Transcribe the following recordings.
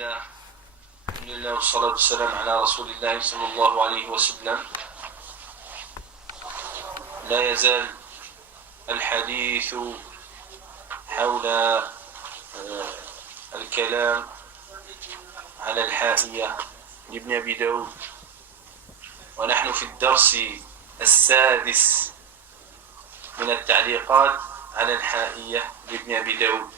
لله الحمد لله والصلاة والسلام على رسول الله صلى الله عليه وسلم. لا يزال الحديث حول الكلام على الحائية لابن أبي داود، ونحن في الدرس السادس من التعليقات على الحائية لابن أبي داود.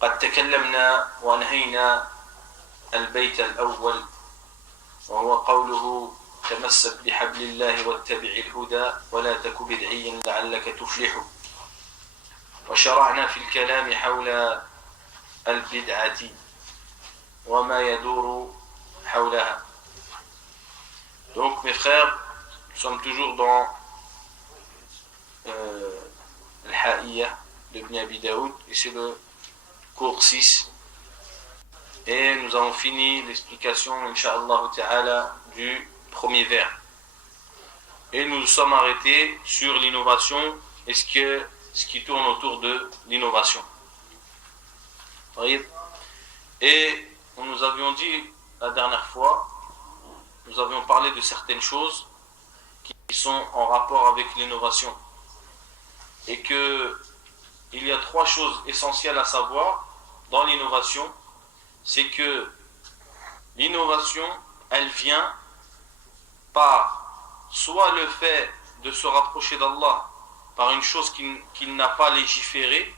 قد تكلمنا وأنهينا البيت الأول، وهو قوله تمسك بحبل الله واتبع الهدى ولا تك بدعيا لعلك تفلح. وشرعنا في الكلام حول البدعة وما يدور حولها. Donc mes frères, nous sommes toujours dans Al-Ha'iyya de Ibn Abi Daoud, et c'est le cours 6, et nous avons fini l'explication, Inch'Allah Ta'ala, du premier vers. Et nous nous sommes arrêtés sur l'innovation et ce qui tourne autour de l'innovation. Et nous avions dit la dernière fois, nous avions parlé de certaines choses qui sont en rapport avec l'innovation. Et que il y a trois choses essentielles à savoir dans l'innovation. C'est que l'innovation, elle vient par soit le fait de se rapprocher d'Allah par une chose qu'il n'a pas légiférée,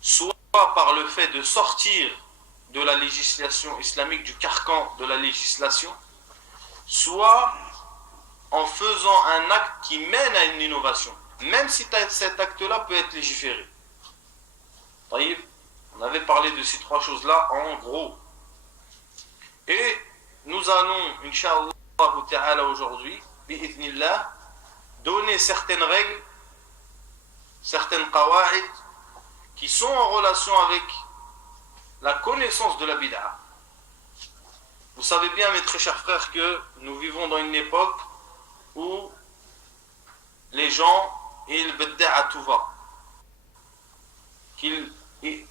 soit par le fait de sortir de la législation islamique, du carcan de la législation, soit en faisant un acte qui mène à une innovation, même si cet acte-là peut être légiféré. On avait parlé de ces trois choses-là en gros. Et nous allons, Inch'Allah Ta'ala, aujourd'hui, bi'idhnillah, donner certaines règles, certaines qawa'id, qui sont en relation avec la connaissance de la bid'a. Vous savez bien, mes très chers frères, que nous vivons dans une époque où les gens, ils bid'a à tout va. Qu'ils bid'a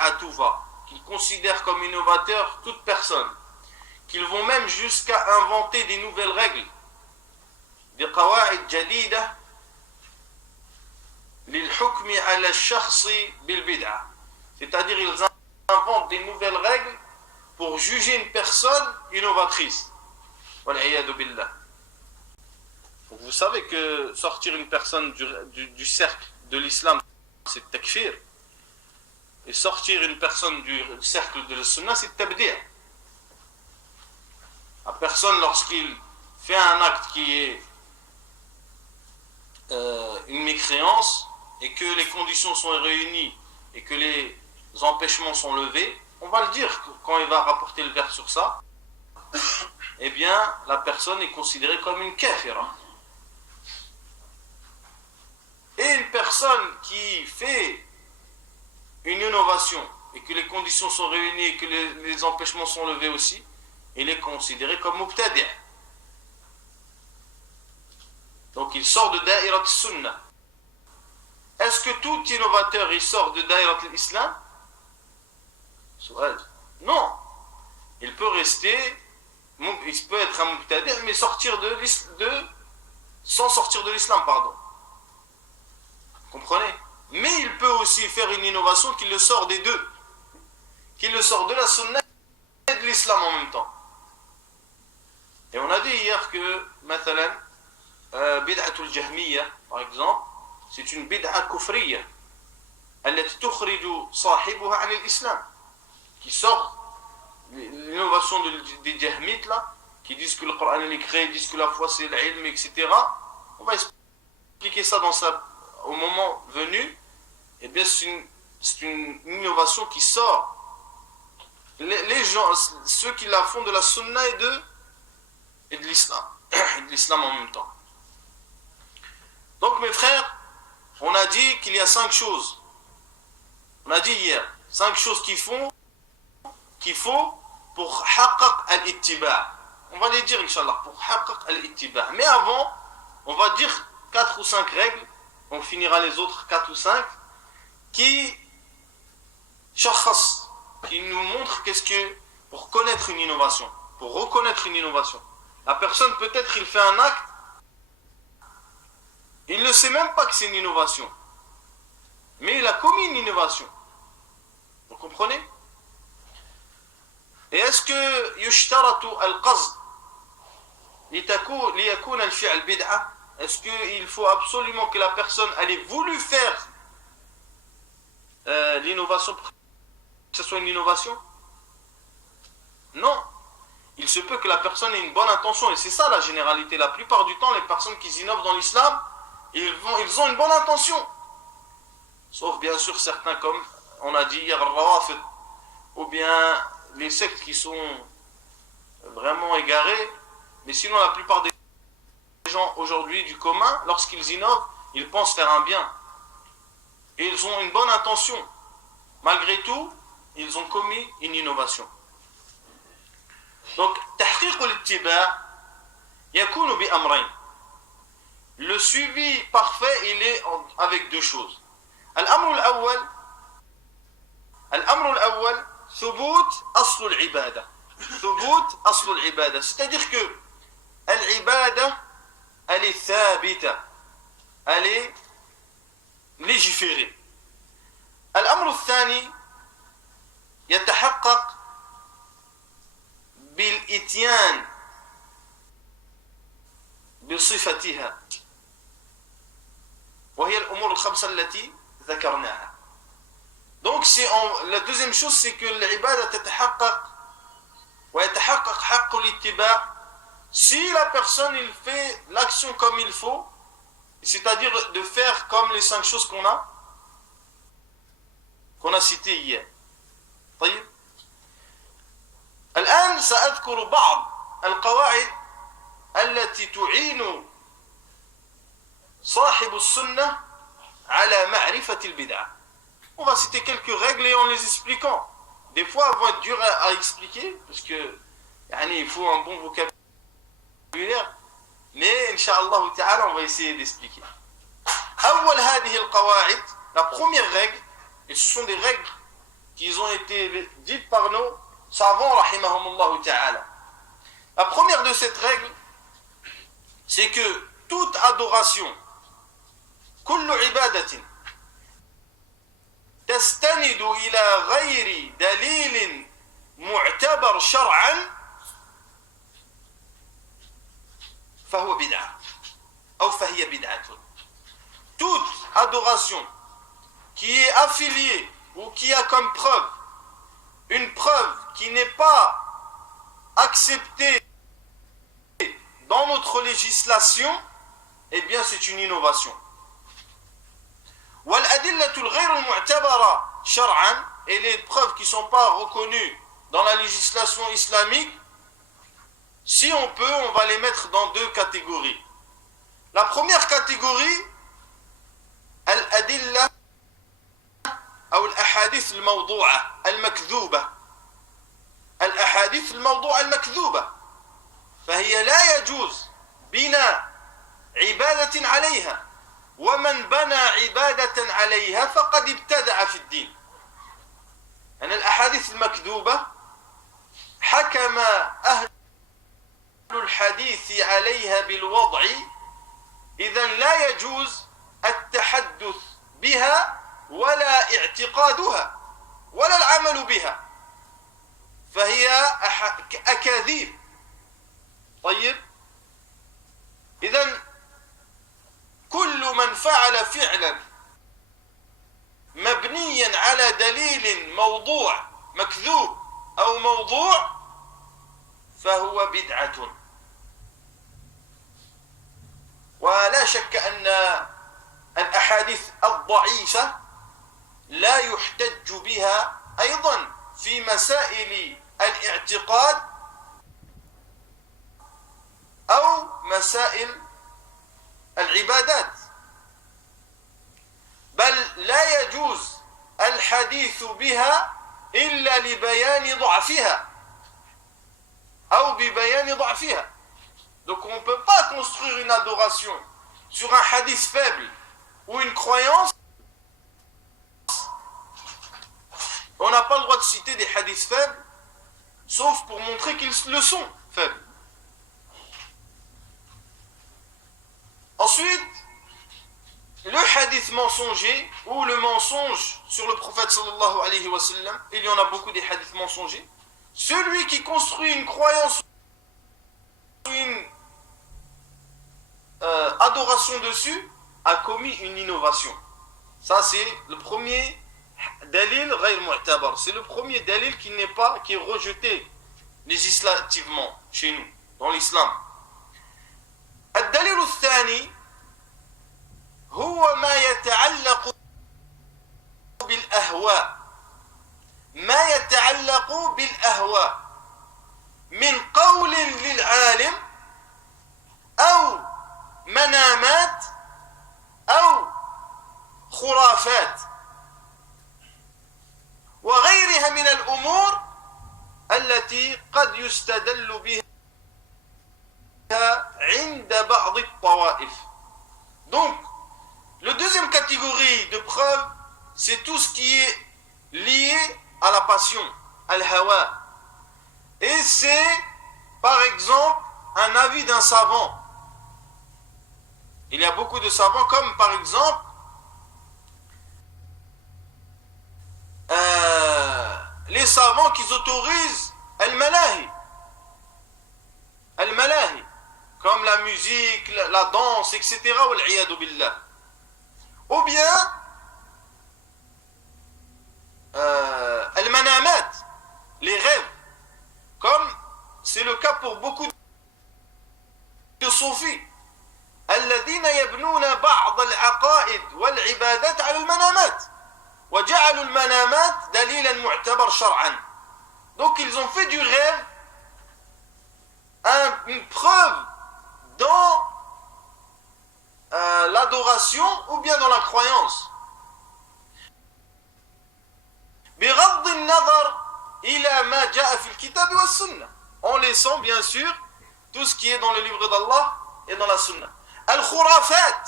à tout va. Qu'ils considèrent comme innovateurs toute personne. Qu'ils vont même jusqu'à inventer des nouvelles règles. Des qawa'id jadida lil hukmi ala al-shakhsi bil bid'a. C'est-à-dire, ils inventent des nouvelles règles pour juger une personne innovatrice. Wal'iyadu billah. Vous savez que sortir une personne du cercle de l'islam, c'est takfir. Et sortir une personne du cercle de la sunna, c'est tabdi'. La personne, lorsqu'il fait un acte qui est une mécréance, et que les conditions sont réunies, et que les empêchements sont levés, on va le dire quand il va rapporter le vers sur ça, eh bien, la personne est considérée comme une kafira. Et une personne qui fait une innovation et que les conditions sont réunies et que les empêchements sont levés aussi, il est considéré comme mubtadi'. Donc il sort de da'irat sunnah. Est-ce que tout innovateur il sort de da'irat l'islam? Non. Il peut rester, il peut être un mubtadi', mais sans sortir de l'islam, pardon. Comprenez? Mais il peut aussi faire une innovation qui le sort des deux, qui le sort de la sunna et de l'islam en même temps. Et on a dit hier que, mathalan, bid'atul jahmiyya, par exemple, c'est une bid'a kufriyya, التي تخرج صاحبها عن الإسلام, qui sort l'innovation des jahmites là, qui disent que le Coran est créé, disent que la foi c'est l'ilm, etc. On va expliquer ça au moment venu. Eh bien, c'est une innovation qui sort. Les gens, ceux qui la font de la sunna et de l'islam. Et de l'islam en même temps. Donc, mes frères, on a dit qu'il y a 5 choses. On a dit hier, 5 choses qu'il faut pour haqqaq al-ittiba'. On va les dire, Inch'Allah, pour haqqaq al-ittiba'. Mais avant, on va dire 4 ou 5 règles. On finira les autres 4 ou 5 qui nous montre qu'est-ce que, pour connaître une innovation, pour reconnaître une innovation. La personne, peut-être, il fait un acte, il ne sait même pas que c'est une innovation, mais il a commis une innovation. Vous comprenez? Et est-ce que yushtaratu al-qasd liyakuna al-fi'l bid'a? Est-ce qu'il faut absolument que la personne ait voulu faire l'innovation pour que ce soit une innovation? Non. Il se peut que la personne ait une bonne intention, et c'est ça la généralité. La plupart du temps, les personnes qui innovent dans l'islam, ils ont une bonne intention. Sauf bien sûr certains, comme on a dit hier, Rawafid, ou bien les sectes qui sont vraiment égarés. Mais sinon, la plupart des gens aujourd'hui du commun, lorsqu'ils innovent, ils pensent faire un bien. Et ils ont une bonne intention. Malgré tout, ils ont commis une innovation. Donc, tahqiq al-ittiba' yakunu bi amrayn. Le suivi parfait, il est avec deux choses. Al-amr al-awwal, thubut asl al-ibada. Thubut asl al-ibada. C'est-à-dire que al-ibada, elle est thabita. Elle est légiférée. Al-amr al-thani, يتحقق بالإتيان بصفتها وهي الأمور الخمسة التي ذكرناها. Donc la deuxième chose, c'est que l'ibada تتحقق ويتحقق حق الاتباع si la personne il fait l'action comme il faut, c'est-à-dire de faire comme les 5 choses qu'on a citées hier. طيب. الآن سأذكر بعض القواعد التي تعين صاحب السنة على معرفة البدعة. On va citer quelques règles et en les expliquant. Des fois, elles vont être dures à expliquer parce que il faut un bon vocabulaire. Mais Inch'Allah Ta'ala, on va essayer d'expliquer. أول هذه القواعد, la première règle, et ce sont des règles qui ont été dites par nos savants, rahimahumullah ta'ala. La première de cette règle, c'est que toute adoration, kullu ibadatin, تستند إلى غير دليل معتبر شرعا فهو بدعة أو فهي بدعة. Toute adoration qui est affiliée ou qui a comme preuve une preuve qui n'est pas acceptée dans notre législation, eh bien c'est une innovation. وَالْأَدِلَّةُ الْغَيْرُ الْمُعْتَبَرَةُ شَرْعًا, et les preuves qui ne sont pas reconnues dans la législation islamique, si on peut, on va les mettre dans deux catégories. La première catégorie, al-adilla أو الأحاديث الموضوعة المكذوبة. الأحاديث الموضوعة المكذوبة فهي لا يجوز بناء عبادة عليها، ومن بنى عبادة عليها فقد ابتدع في الدين. أن الأحاديث المكذوبة حكم أهل الحديث عليها بالوضع، إذن لا يجوز التحدث بها ولا اعتقادها ولا العمل بها، فهي أكاذيب. طيب، إذن كل من فعل فعلا مبنيا على دليل موضوع مكذوب أو موضوع فهو بدعة. ولا شك أن الأحاديث الضعيفة لا يحتج بها أيضا في مسائل الاعتقاد أو مسائل العبادات، بل لا يجوز الحديث بها إلا لبيان ضعفها أو ببيان ضعفها. Donc on ne peut pas construire une adoration sur un hadith faible ou une croyance On n'a pas le droit de citer des hadiths faibles, sauf pour montrer qu'ils le sont faibles. Ensuite, le hadith mensonger ou le mensonge sur le prophète sallallahu alayhi wa sallam, il y en a beaucoup des hadiths mensongers. Celui qui construit une croyance ou une adoration dessus a commis une innovation. Ça c'est le premier dalil ghayr mu'tabar. C'est le premier dalil qui est rejeté législativement chez nous, dans l'islam. الدليل الثاني هو ما يتعلق بالأهواء من قول للعالم أو منامات أو خرافات وغيرها من الأمور التي قد يستدل بها عند بعض الطوائف. Donc, la deuxième catégorie de preuves, c'est tout ce qui est lié à la passion, al-hawa. Et c'est, par exemple, un avis d'un savant. Il y a beaucoup de savants, comme par exemple, les savants qui autorisent al-malahi, comme la musique, la danse, etc. Wal-'iyadu billah. Ou bien al-manamat, les rêves, comme c'est le cas pour beaucoup de soufis, الذين يبنون بعض العقائد والعبادات على المنامات وجعلوا المنامات دليلا معتبر شرعا. Donc ils ont fait du rêve une preuve dans l'adoration ou bien dans la croyance. بغض النظر إلى ما جاء في الكتاب والسنة, en laissant bien sûr tout ce qui est dans le livre d'Allah et dans la sunna. Al-khurafat,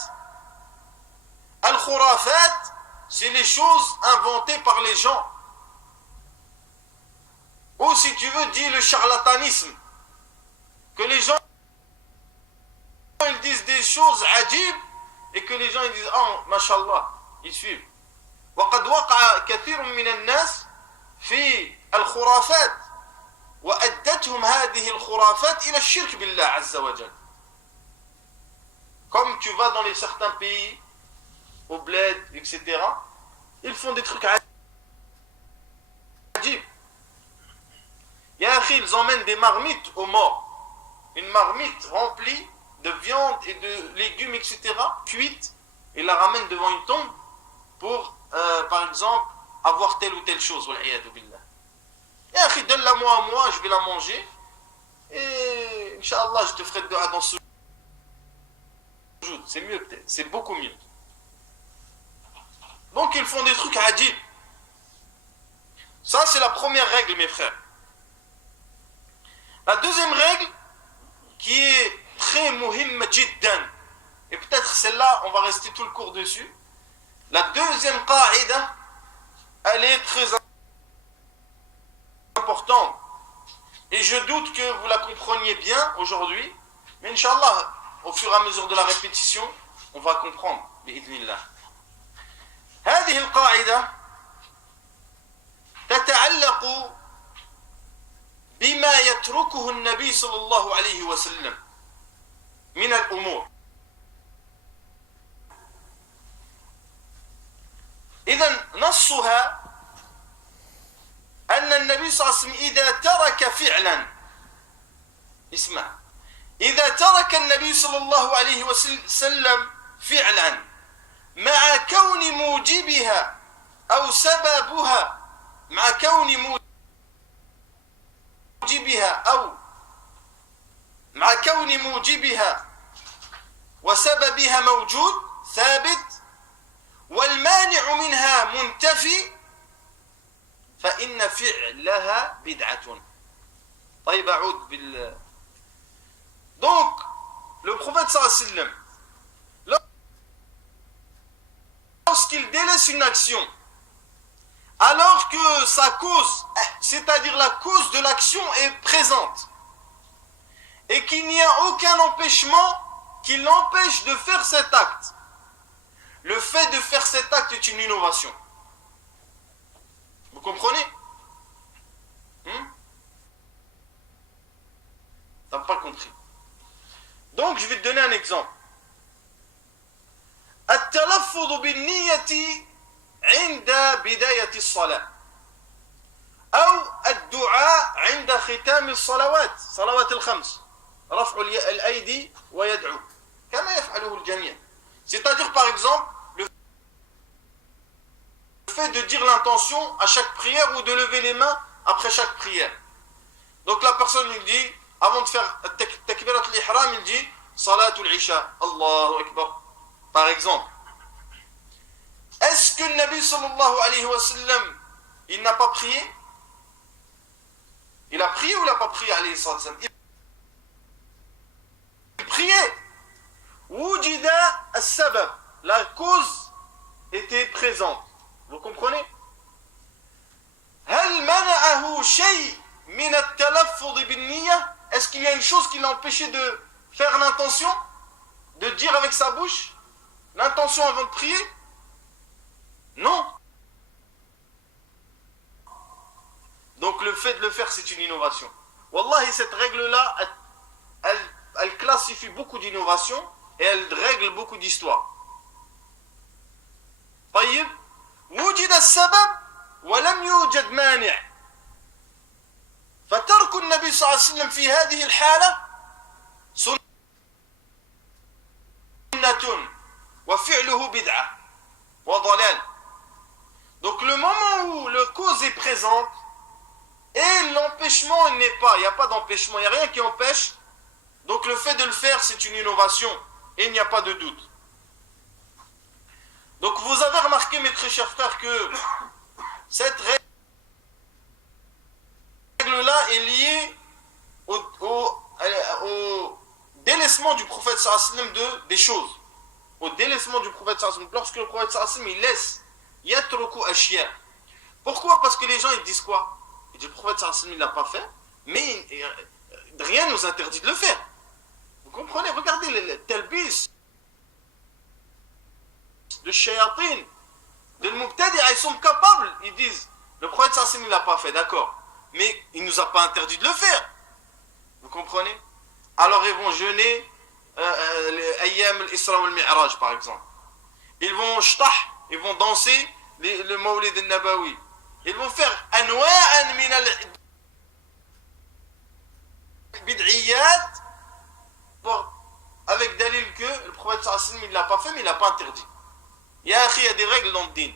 c'est les choses inventées par les gens. Ou si tu veux, dis le charlatanisme. Que les gens ils disent des choses ajib et que les gens ils disent oh, mashallah, ils suivent. وقد وقع كثير من الناس في الخرافات وأدتهم هذه الخرافات إلى الشرك بالله عز وجل. Comme tu vas dans certains pays, au bled, etc., ils font des trucs ajib. Ya akhi, ils emmènent des marmites aux morts. Une marmite remplie de viande et de légumes, etc., cuite, et la ramène devant une tombe pour, par exemple, avoir telle ou telle chose. Ya akhi, donne-la moi à moi, je vais la manger, et Inch'Allah, je te ferai de dua dans ce jour. C'est mieux peut-être, c'est beaucoup mieux. Donc ils font des trucs ajib. Ça c'est la première règle, mes frères. La deuxième règle, qui est très muhimma jiddan, et peut-être celle-là, on va rester tout le cours dessus. La deuxième qa'ida, elle est très importante. Et je doute que vous la compreniez bien aujourd'hui, mais Inch'Allah, au fur et à mesure de la répétition, on va comprendre. Bi'idhnillah. هذه القاعدة تتعلق بما يتركه النبي صلى الله عليه وسلم من الأمور. إذن نصها أن النبي صلى الله عليه وسلم إذا ترك فعلا، اسمع، إذا ترك النبي صلى الله عليه وسلم فعلا مع كون موجبها أو سببها، مع كون موجبها وسببها موجود ثابت والمانع منها منتفي فإن فعلها بدعة. طيب أعود Donc, le prophète sallallahu alayhi wa sallam, lorsqu'il délaisse une action alors que sa cause, c'est-à-dire la cause de l'action, est présente, et qu'il n'y a aucun empêchement qui l'empêche de faire cet acte. Le fait de faire cet acte est une innovation. Vous comprenez? T'as pas compris. Donc je vais te donner un exemple. التلفظ بالنية عند بداية الصلاة أو الدعاء عند ختام الصلوات صلوات الخمس رفع الأيدي ويدعو كما يفعله الجميع. C'est-à-dire par exemple le fait de dire l'intention à chaque prière ou de lever les mains après chaque prière. Donc la personne lui dit, avant de faire takbirat al-ihram, il dit salatul isha, Allahu Akbar. Par exemple, est-ce que le Nabi sallallahu alayhi wa sallam, il n'a pas prié? Il a prié ou il n'a pas prié alayhi sallam? Il priait. Wujida as-sabab, la cause était présente. Vous comprenez? هل منعه شيء من التلفظ بالنية? Est-ce qu'il y a une chose qui l'a empêché de faire l'intention, de dire avec sa bouche l'intention avant de prier? Non. Donc le fait de le faire, c'est une innovation. Wallahi, cette règle-là, elle classifie beaucoup d'innovations et elle règle beaucoup d'histoires. طيب وجد السبب ولم يوجد مانع فترك النبي صلى الله عليه وسلم في هذه الحالة سنة وفعله بدعة وضلال. Donc le moment où le cause est présente et l'empêchement n'est pas, il n'y a pas d'empêchement, il n'y a rien qui empêche, donc le fait de le faire c'est une innovation et il n'y a pas de doute. Donc vous avez remarqué mes très chers frères que cette règle-là est liée au délaissement du prophète sallallahu alayhi wa sallam des choses. Au délaissement du prophète sallallahu alayhi wa sallam. Lorsque le prophète sallallahu alayhi wa sallam il laisse yatruku ashya. Pourquoi? Parce que les gens ils disent quoi? Ils disent le prophète sallallahu alayhi wa sallam il l'a pas fait, mais rien nous interdit de le faire. Vous comprenez? Regardez le talbis de shayatin, de l'mubtadi'a, ils sont capables, ils disent le prophète sallallahu alayhi wa sallam il l'a pas fait, d'accord, mais il nous a pas interdit de le faire. Vous comprenez? Alors ils vont jeûner les ayyam al-Isra wal-Mi'raj par exemple. Ils vont shtah, ils vont danser le Mawlid al-Nabawi. Ils vont faire anwa'an min al-bid'iyat avec dalil que le prophète sallallahu alayhi wa sallam il l'a pas fait mais il l'a pas interdit. Il y a des règles dans le din.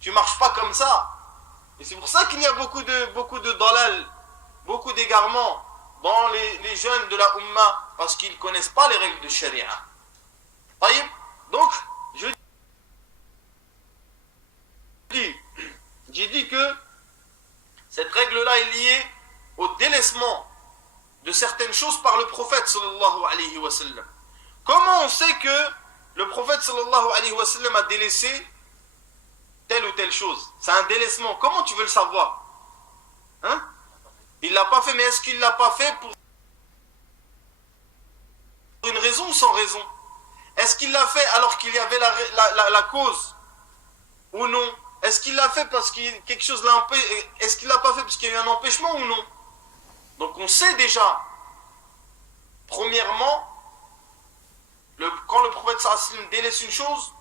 Tu marches pas comme ça. Et c'est pour ça qu'il y a beaucoup de dalal, beaucoup d'égarements dans les jeunes de la Ummah, parce qu'ils ne connaissent pas les règles de Sharia. Donc, j'ai dit que cette règle-là est liée au délaissement de certaines choses par le prophète sallallahu alayhi wa sallam. Comment on sait que le prophète sallallahu alayhi wa sallam a délaissé telle ou telle chose? C'est un délaissement. Comment tu veux le savoir? Hein? Il ne l'a pas fait, mais est-ce qu'il ne l'a pas fait pour une raison ou sans raison? Est-ce qu'il l'a fait alors qu'il y avait la cause ou non? Est-ce qu'il l'a fait parce que quelque chose l'a empêché? Est-ce qu'il ne l'a pas fait parce qu'il y a eu un empêchement ou non? Donc on sait déjà, premièrement, quand le prophète sallallahu alayhi wa sallam délaisse une chose,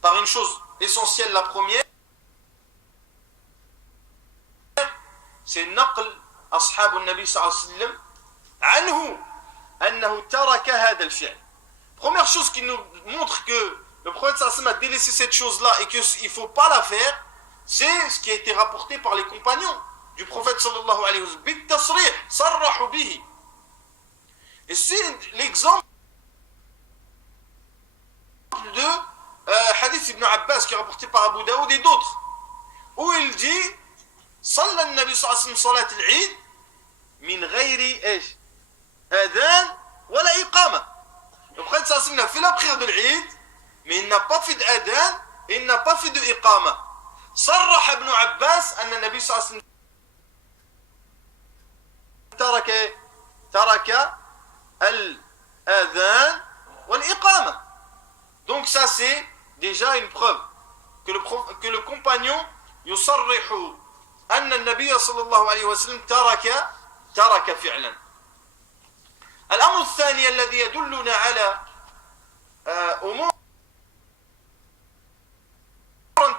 par une chose essentielle, la première, c'est naql ashab al-Nabi sallallahu alayhi wa sallam anhu annahu taraka hadha al-fi'l. Première chose qui nous montre que le prophète sallallahu alayhi wa sallam a délaissé cette chose-là et qu'il ne faut pas la faire, c'est ce qui a été rapporté par les compagnons du prophète sallallahu alayhi wa sallam. Bit tasrih, sarrahu bihi. Et c'est l'exemple de hadith ibn Abbas qui est rapporté par Abu Daoud et d'autres, où il dit صلى النبي صلى الله عليه وسلم صلاة العيد من غير ايش اذان ولا اقامه. Le prophète sallallahu alayhi wa sallam a fait la prière de l'Eid, mais il n'a pas fait d'adhan et il n'a pas fait de iqama. صرح ابن عباس أن النبي صلى الله عليه وسلم ترك الأذان والإقامة. Donc ça c'est déjà une preuve que le compagnon يصرح أن النبي صلى الله عليه وسلم ترك فعلا. الأمر الثاني الذي يدلنا على أمور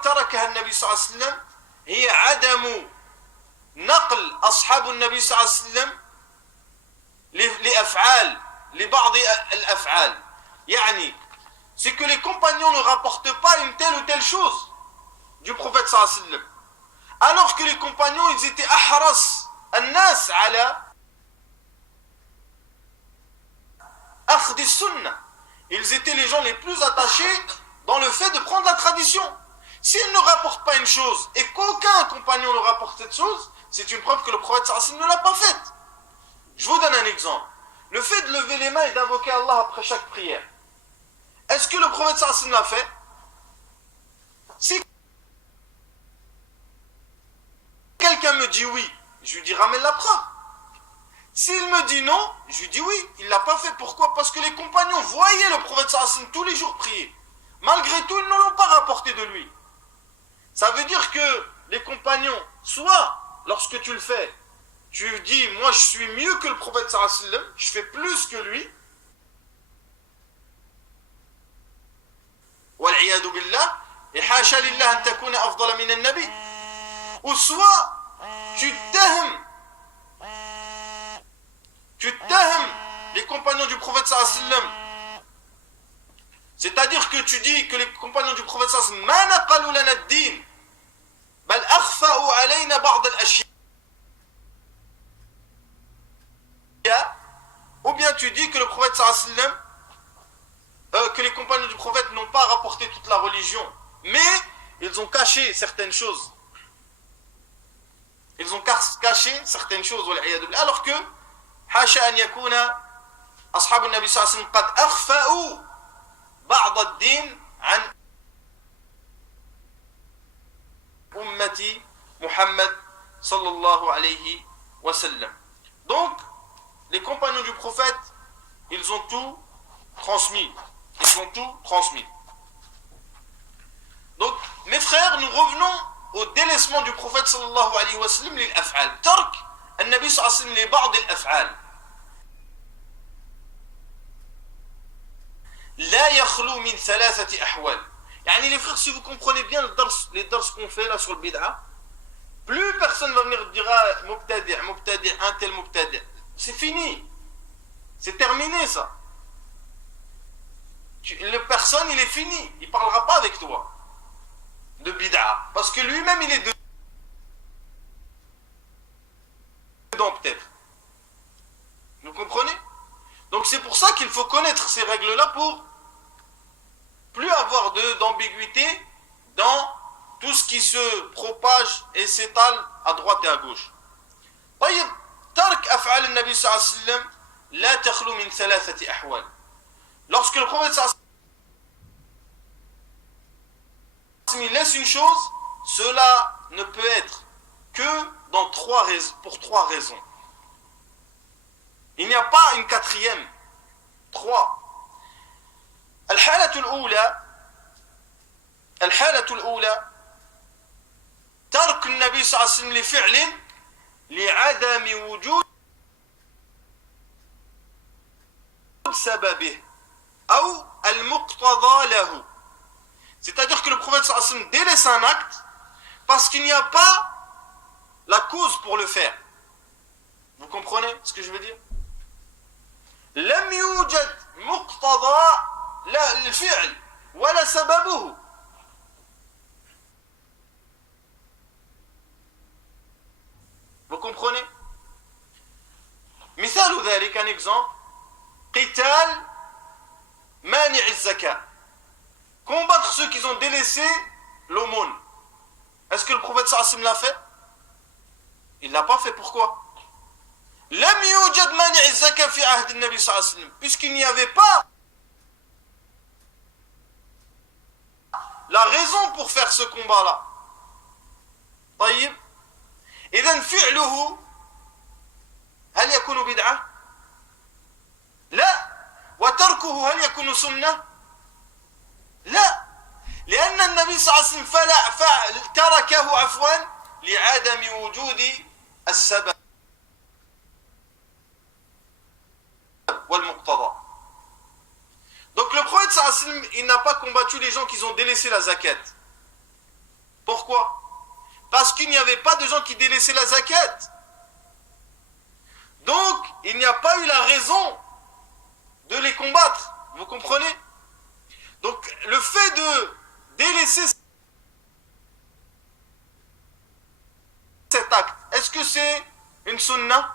تركها النبي صلى الله عليه وسلم هي عدم نقل أصحاب النبي صلى الله عليه وسلم لبعض الأفعال. يعني c'est que les compagnons ne rapportent pas une telle ou telle chose du prophète صلى الله عليه وسلم, alors que les compagnons ils étaient أحرص الناس على أخذ السنة. Ils étaient les gens les plus attachés dans le fait de prendre la tradition. S'ils ne rapportent pas une chose et qu'aucun compagnon ne rapporte cette chose, c'est une preuve que le prophète sallallahu alayhi wa sallam ne l'a pas faite. Je vous donne un exemple. Le fait de lever les mains et d'invoquer Allah après chaque prière. Est-ce que le prophète sallallahu alayhi wa sallam l'a fait? Si quelqu'un me dit oui, je lui dis ramène la preuve. S'il me dit non, je lui dis oui, il ne l'a pas fait. Pourquoi? Parce que les compagnons voyaient le prophète sallallahu alayhi wa sallam tous les jours prier. Malgré tout, ils ne l'ont pas rapporté de lui. Ça veut dire que les compagnons, soit lorsque tu le fais, tu dis moi je suis mieux que le prophète sallallahu alayhi wa sallam, je fais plus que lui, wal'iyadu billah, et hasha lillah an takuna afdala min an-nabi, ou soit tu tahem les compagnons du prophète sallallahu alayhi wa sallam, c'est-à-dire que tu dis que les compagnons du prophète sallallahu alayhi wa sallam ma naqalu lana ad-din bal akhfa'u alayna ba'd al-ashya, ou bien tu dis que le prophète sallallahu alayhi wa sallam, que les compagnons du prophète n'ont pas rapporté toute la religion, mais ils ont caché certaines choses. Ils ont caché certaines choses, alors que hasha an yakuna ashab an-nabi sallallahu alayhi wa sallam qad akhfa'u ba'd ad-din an ummati Muhammad sallallahu alayhi wa sallam. Donc les compagnons du prophète, ils ont tout transmis. Donc, mes frères, nous revenons au délaissement du prophète sallallahu alayhi wa sallam lil af'al. Tark an-nabi sallallahu alayhi wa sallam li ba'd al-af'al. La yakhlu min thalathati ahwal. Yani les frères, si vous comprenez bien les dars qu'on fait là sur le bid'a, plus personne va venir dire mubtadi', un tel mubtadi'. C'est fini. C'est terminé ça. Le personne, il est fini. Il ne parlera pas avec toi de bid'a. Parce que lui-même, il est dedans peut-être. Vous comprenez? Donc c'est pour ça qu'il faut connaître ces règles-là pour plus avoir d'ambiguïté dans tout ce qui se propage et s'étale à droite et à gauche. طيب ترك أفعال النبي صلى الله عليه وسلم لا تخلو من ثلاثة أحوال. Lorsque le prophète sallallahu alayhi wa sallam laisse une chose, cela ne peut être que pour trois raisons. Il n'y a pas une quatrième. 3. الحالة الأولى ترك النبي صلى الله عليه وسلم لفعل لعدم وجود سببه أو المقتضى له. C'est-à-dire que le prophète sallallahu alayhi wa sallam délaisse un acte parce qu'il n'y a pas la cause pour le faire. Vous comprenez ce que je veux dire? لم يوجد مقتضى للفعل ولا سببه. Vous comprenez? مثال ذلك, un exemple, قتال مانع الزكاة, combattre ceux qui ont délaissé l'aumône. Est-ce que le prophète sallallahu alayhi wa sallam l'a fait? Il l'a pas fait. Pourquoi? لم يوجد مانع الزكاة في عهد النبي صلى الله عليه وسلم, puisqu'il n'y avait pas la raison pour faire ce combat-là. طيب إذن فعله هل يكون بدعة؟ لا. وتركه هل يكون سنة؟ لا، لأن النبي صلى الله عليه وسلم تركه لعدم وجود السبب والمقتضى. Donc le prophète sallallahu alayhi wa sallam, il n'a pas combattu les gens qui ont délaissé la zakat. Pourquoi? Parce qu'il n'y avait pas de gens qui délaissaient la zakat. Donc il n'y a pas eu la raison de les combattre. Vous comprenez? Donc le fait de délaisser cet acte, est-ce que c'est une sunna?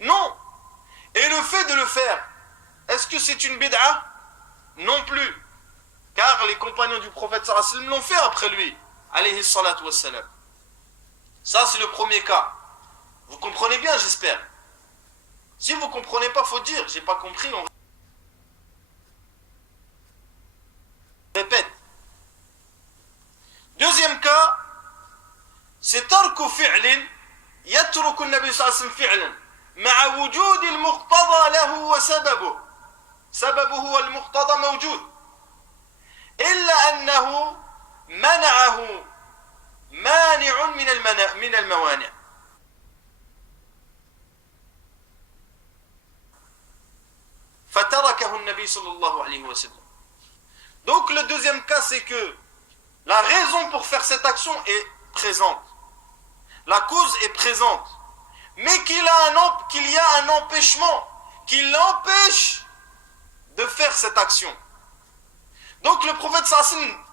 Non. Et le fait de le faire, est-ce que c'est une bid'a? Non plus. Car les compagnons du prophète sallallahu alayhi wa sallam l'ont fait après lui, alayhi salatu wassalam. Ça c'est le premier cas. Vous comprenez bien, j'espère. Si vous ne comprenez pas, il faut dire, j'ai pas compris, on répète. Deuxième cas, c'est tarku fi'lin yatruku an-nabi sallallahu alayhi wa sallam fi'lan ma'a wujud al-muqtada lahu wa sababuhu. سببه والمقتضى موجود إلا أنه منعه مانع من الموانع. فتركه النبي صلى الله عليه وسلم. Donc le deuxième cas, c'est que la raison pour faire cette action est présente, la cause est présente, mais qu'il y a un empêchement qui l'empêche de faire cette action. Donc le prophète sallallahu alayhi wa sallam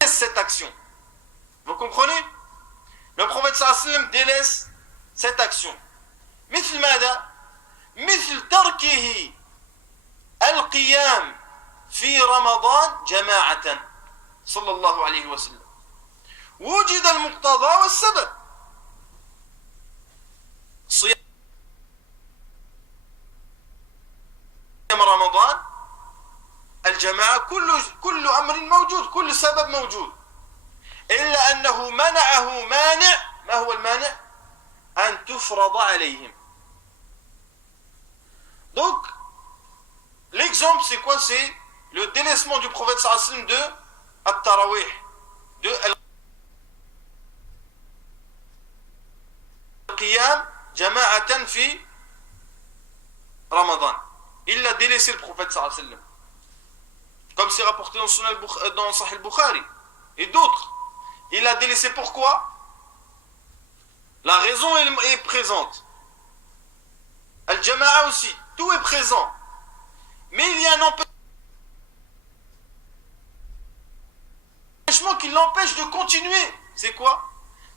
délaisse cette action. Vous comprenez? Le prophète sallallahu alayhi wa sallam délaisse cette action. مثل ماذا؟ مثل تركه القيام في رمضان جماعة صلى الله عليه وسلم. وجد المقتضى والسبب. صيام رمضان الجماعة كل أمر موجود، كل سبب موجود، إلا أنه منعه مانع. ما هو المانع؟ أن تفرض عليهم. Donc l'exemple c'est quoi? C'est le délaissement du prophète sallallahu alayhi wa sallam de at-tarawih, de al-qiyam jama'atan fi Ramadan. Il l'a délaissé, le prophète sallallahu alayhi wa sallam, comme c'est rapporté dans Sahih al-Bukhari et d'autres. Il l'a délaissé pourquoi? La raison est présente, al-jama'a aussi, tout est présent, mais il y a un empêchement qui l'empêche de continuer. C'est quoi?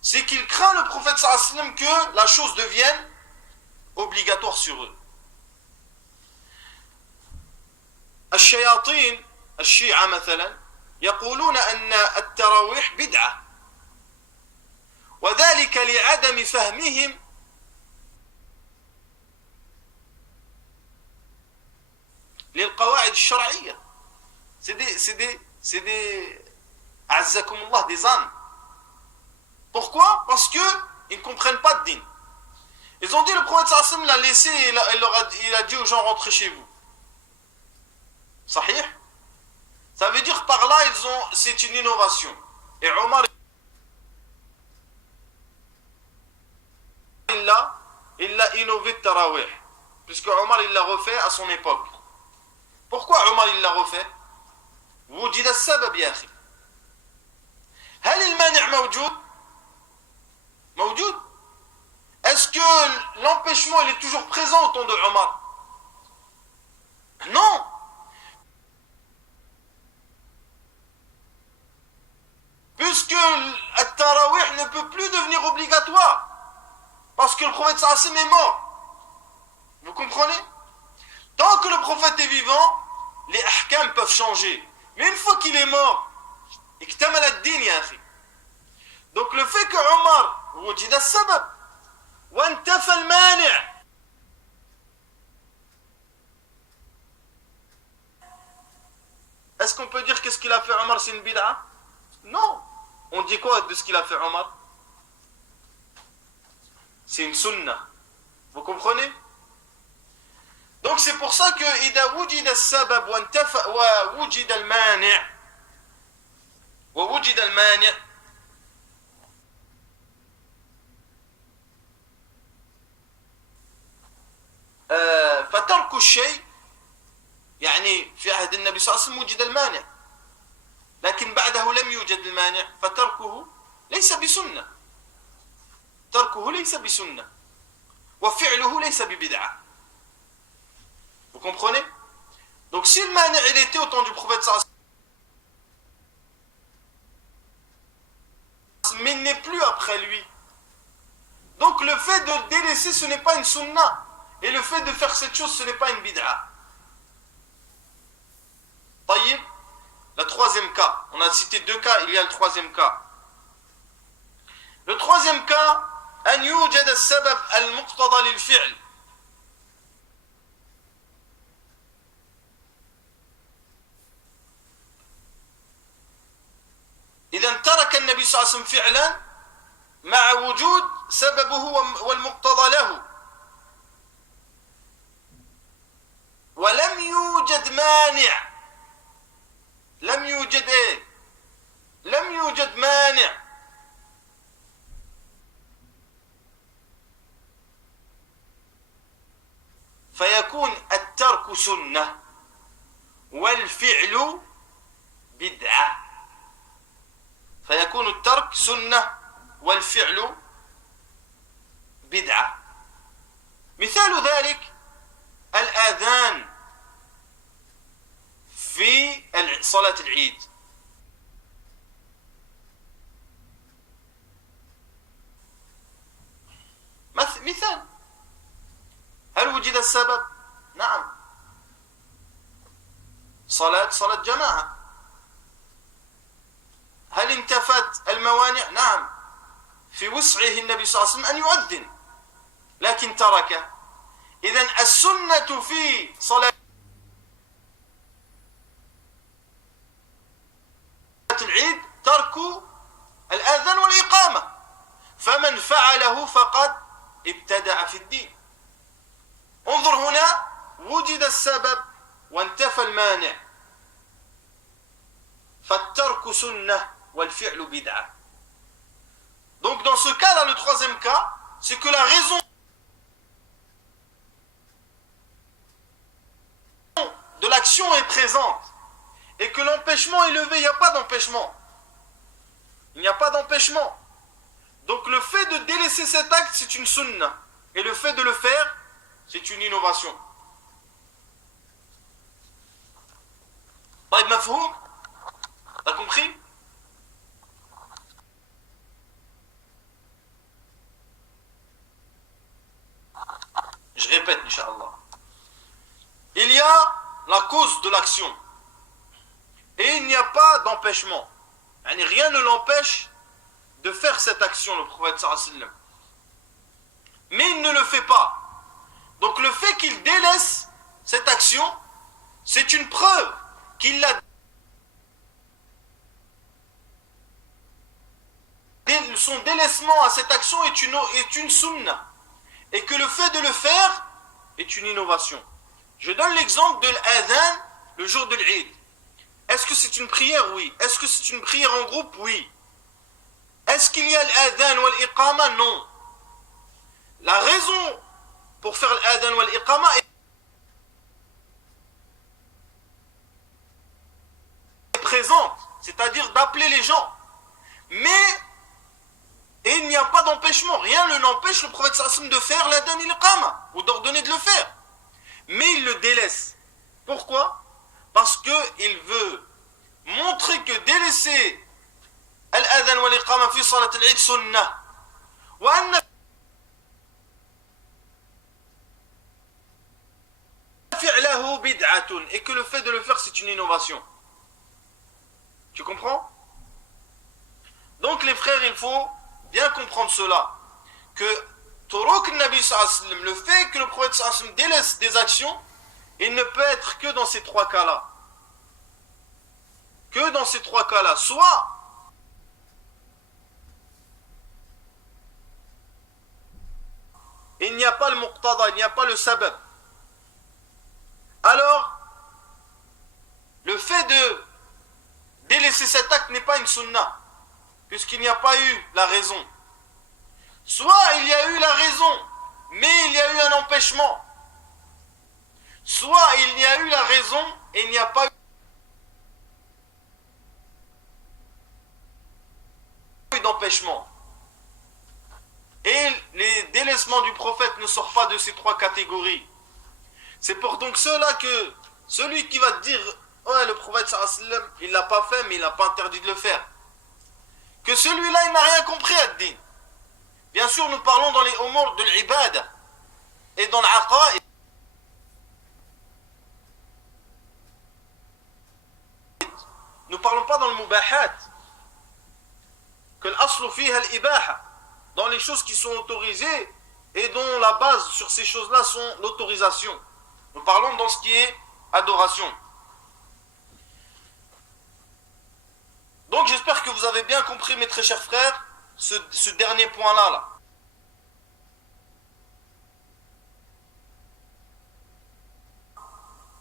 C'est qu'il craint, le prophète sallallahu alayhi wa sallam, que la chose devienne obligatoire sur eux. الشياطين الشيعة مثلا يقولون أن التراويح بدعة، وذلك لعدم فهمهم للقواعد الشرعية. C'est des أعزكم الله, des ânes. Pourquoi? Parce qu'ils ne comprennent pas de din. Ils ont dit, le prophète sallallahu alayhi wa sallam l'a laissé et il a dit aux gens, rentrez chez vous. Sahih? Ça veut dire par là, c'est une innovation. Et Omar, il l'a innové de Tarawih, puisque Omar il l'a refait à son époque. Pourquoi Omar il l'a refait? وجد السبب يا أخي. هل المانع موجود؟ موجود. Est-ce que l'empêchement il est toujours présent au temps de Omar? Non. Puisque le tarawih ne peut plus devenir obligatoire, parce que le prophète sallallahu alayhi wa sallam est mort. Vous comprenez? Tant que le prophète est vivant, les ahkam peuvent changer. Mais une fois qu'il est mort, iktamal ad-din ya akhi. Donc le fait que Omar wujid as-sabab wa intafa al-mani', est-ce qu'on qu'on peut dire qu'est-ce qu'il a fait Omar, c'est une bid'a? Non. On dit quoi de ce qu'il a fait Omar? C'est une sunnah. Vous comprenez? Donc c'est pour ça que إذا وجد السبب ووجد المانع ووجد المانع فترك الشيء يعني في عهد النبي صلى الله عليه وسلم وجد المانع لكن بعده لم يوجد المانع فتركه ليس بسنة تركه ليس بسنة وفعله ليس ببدعة. Vous comprenez? Donc si le mani' il était au temps du prophète sallallahu alayhi wa sallam, mais il n'est plus après lui. Donc le fait de le délaisser, ce n'est pas une sunna. Et le fait de faire cette chose, ce n'est pas une bid'a. Taïb, le troisième cas. On a cité deux cas, il y a le troisième cas. Le troisième cas, أن يوجد السبب المقتضى للفعل. إذا ترك النبي صلى الله عليه وسلم فعلا مع وجود سببه والمقتضى له ولم يوجد مانع لم يوجد ايه لم يوجد مانع فيكون الترك سنة والفعل بدعة. فيكون الترك سنة والفعل بدعة. مثال ذلك الآذان في صلاة العيد. مثال، هل وجد السبب؟ نعم، صلاة جماعة. هل انتفت الموانع؟ نعم، في وسعه النبي صلى الله عليه وسلم أن يؤذن لكن تركه. إذن السنة في صلاة العيد ترك الآذان والإقامة، فمن فعله فقد ابتدع في الدين. انظر هنا وجد السبب وانتفى المانع فالترك سنة والفعل بدعة. Donc dans ce cas-là, le troisième cas, c'est que la raison de l'action est présente et que l'empêchement est levé. Il n'y a pas d'empêchement. Il n'y a pas d'empêchement. Donc le fait de délaisser cet acte, c'est une sunna. Et le fait de le faire, c'est une innovation. طيب مفهوم؟ T'as compris? Je répète, Inch'Allah. Il y a la cause de l'action. Et il n'y a pas d'empêchement. Rien ne l'empêche de faire cette action, le prophète sallallahu alayhi wa sallam. Mais il ne le fait pas. Donc le fait qu'il délaisse cette action, c'est une preuve qu'il l'a. Son délaissement à cette action est une sunna. Et que le fait de le faire est une innovation. Je donne l'exemple de l'adhan le jour de l'Eid. Est-ce que c'est une prière? Oui. Est-ce que c'est une prière en groupe? Oui. Est-ce qu'il y a l'adhan ou l'iqama? Non. La raison pour faire l'adhan ou l'iqama est présente, c'est-à-dire d'appeler les gens. Mais et il n'y a pas d'empêchement, rien ne l'empêche le prophète sallallahu alayhi wa sallam de faire l'adhan et l'iqama ou d'ordonner de le faire. Mais il le délaisse. Pourquoi? Parce qu'il veut montrer que délaisser l'adhan wa l'iqama fi salat al-Eid sunnah wa anna fi'lahu bid'atun, et que le fait de le faire c'est une innovation. Tu comprends? Donc les frères, il faut bien comprendre cela, que Turuk Nabi sallallahu alayhi wa sallam, le fait que le prophète sallallahu alayhi wa sallam délaisse des actions, il ne peut être que dans ces trois cas-là. que dans ces trois cas-là, soit il n'y a pas le muqtada, il n'y a pas le sabab, alors le fait de délaisser cet acte n'est pas une sunna, puisqu'il n'y a pas eu la raison. Soit il y a eu la raison, mais il y a eu un empêchement. Soit il y a eu la raison et il n'y a pas eu d'empêchement. Et les délaissements du prophète ne sortent pas de ces trois catégories. C'est pour donc cela que celui qui va te dire « Ouais, le prophète sallallahu alayhi wa sallam, il ne l'a pas fait, mais il n'a pas interdit de le faire. » Que celui-là, il n'a rien compris à ad-din. Bien sûr, nous parlons dans les umur de l'ibada et dans l'aqaïd. Nous ne parlons pas dans le mubahat. Que l'aslu fiha al-ibaha. Dans les choses qui sont autorisées et dont la base sur ces choses-là sont l'autorisation. Nous parlons dans ce qui est adoration. Donc j'espère que vous avez bien compris, mes très chers frères, ce dernier point-là. Là.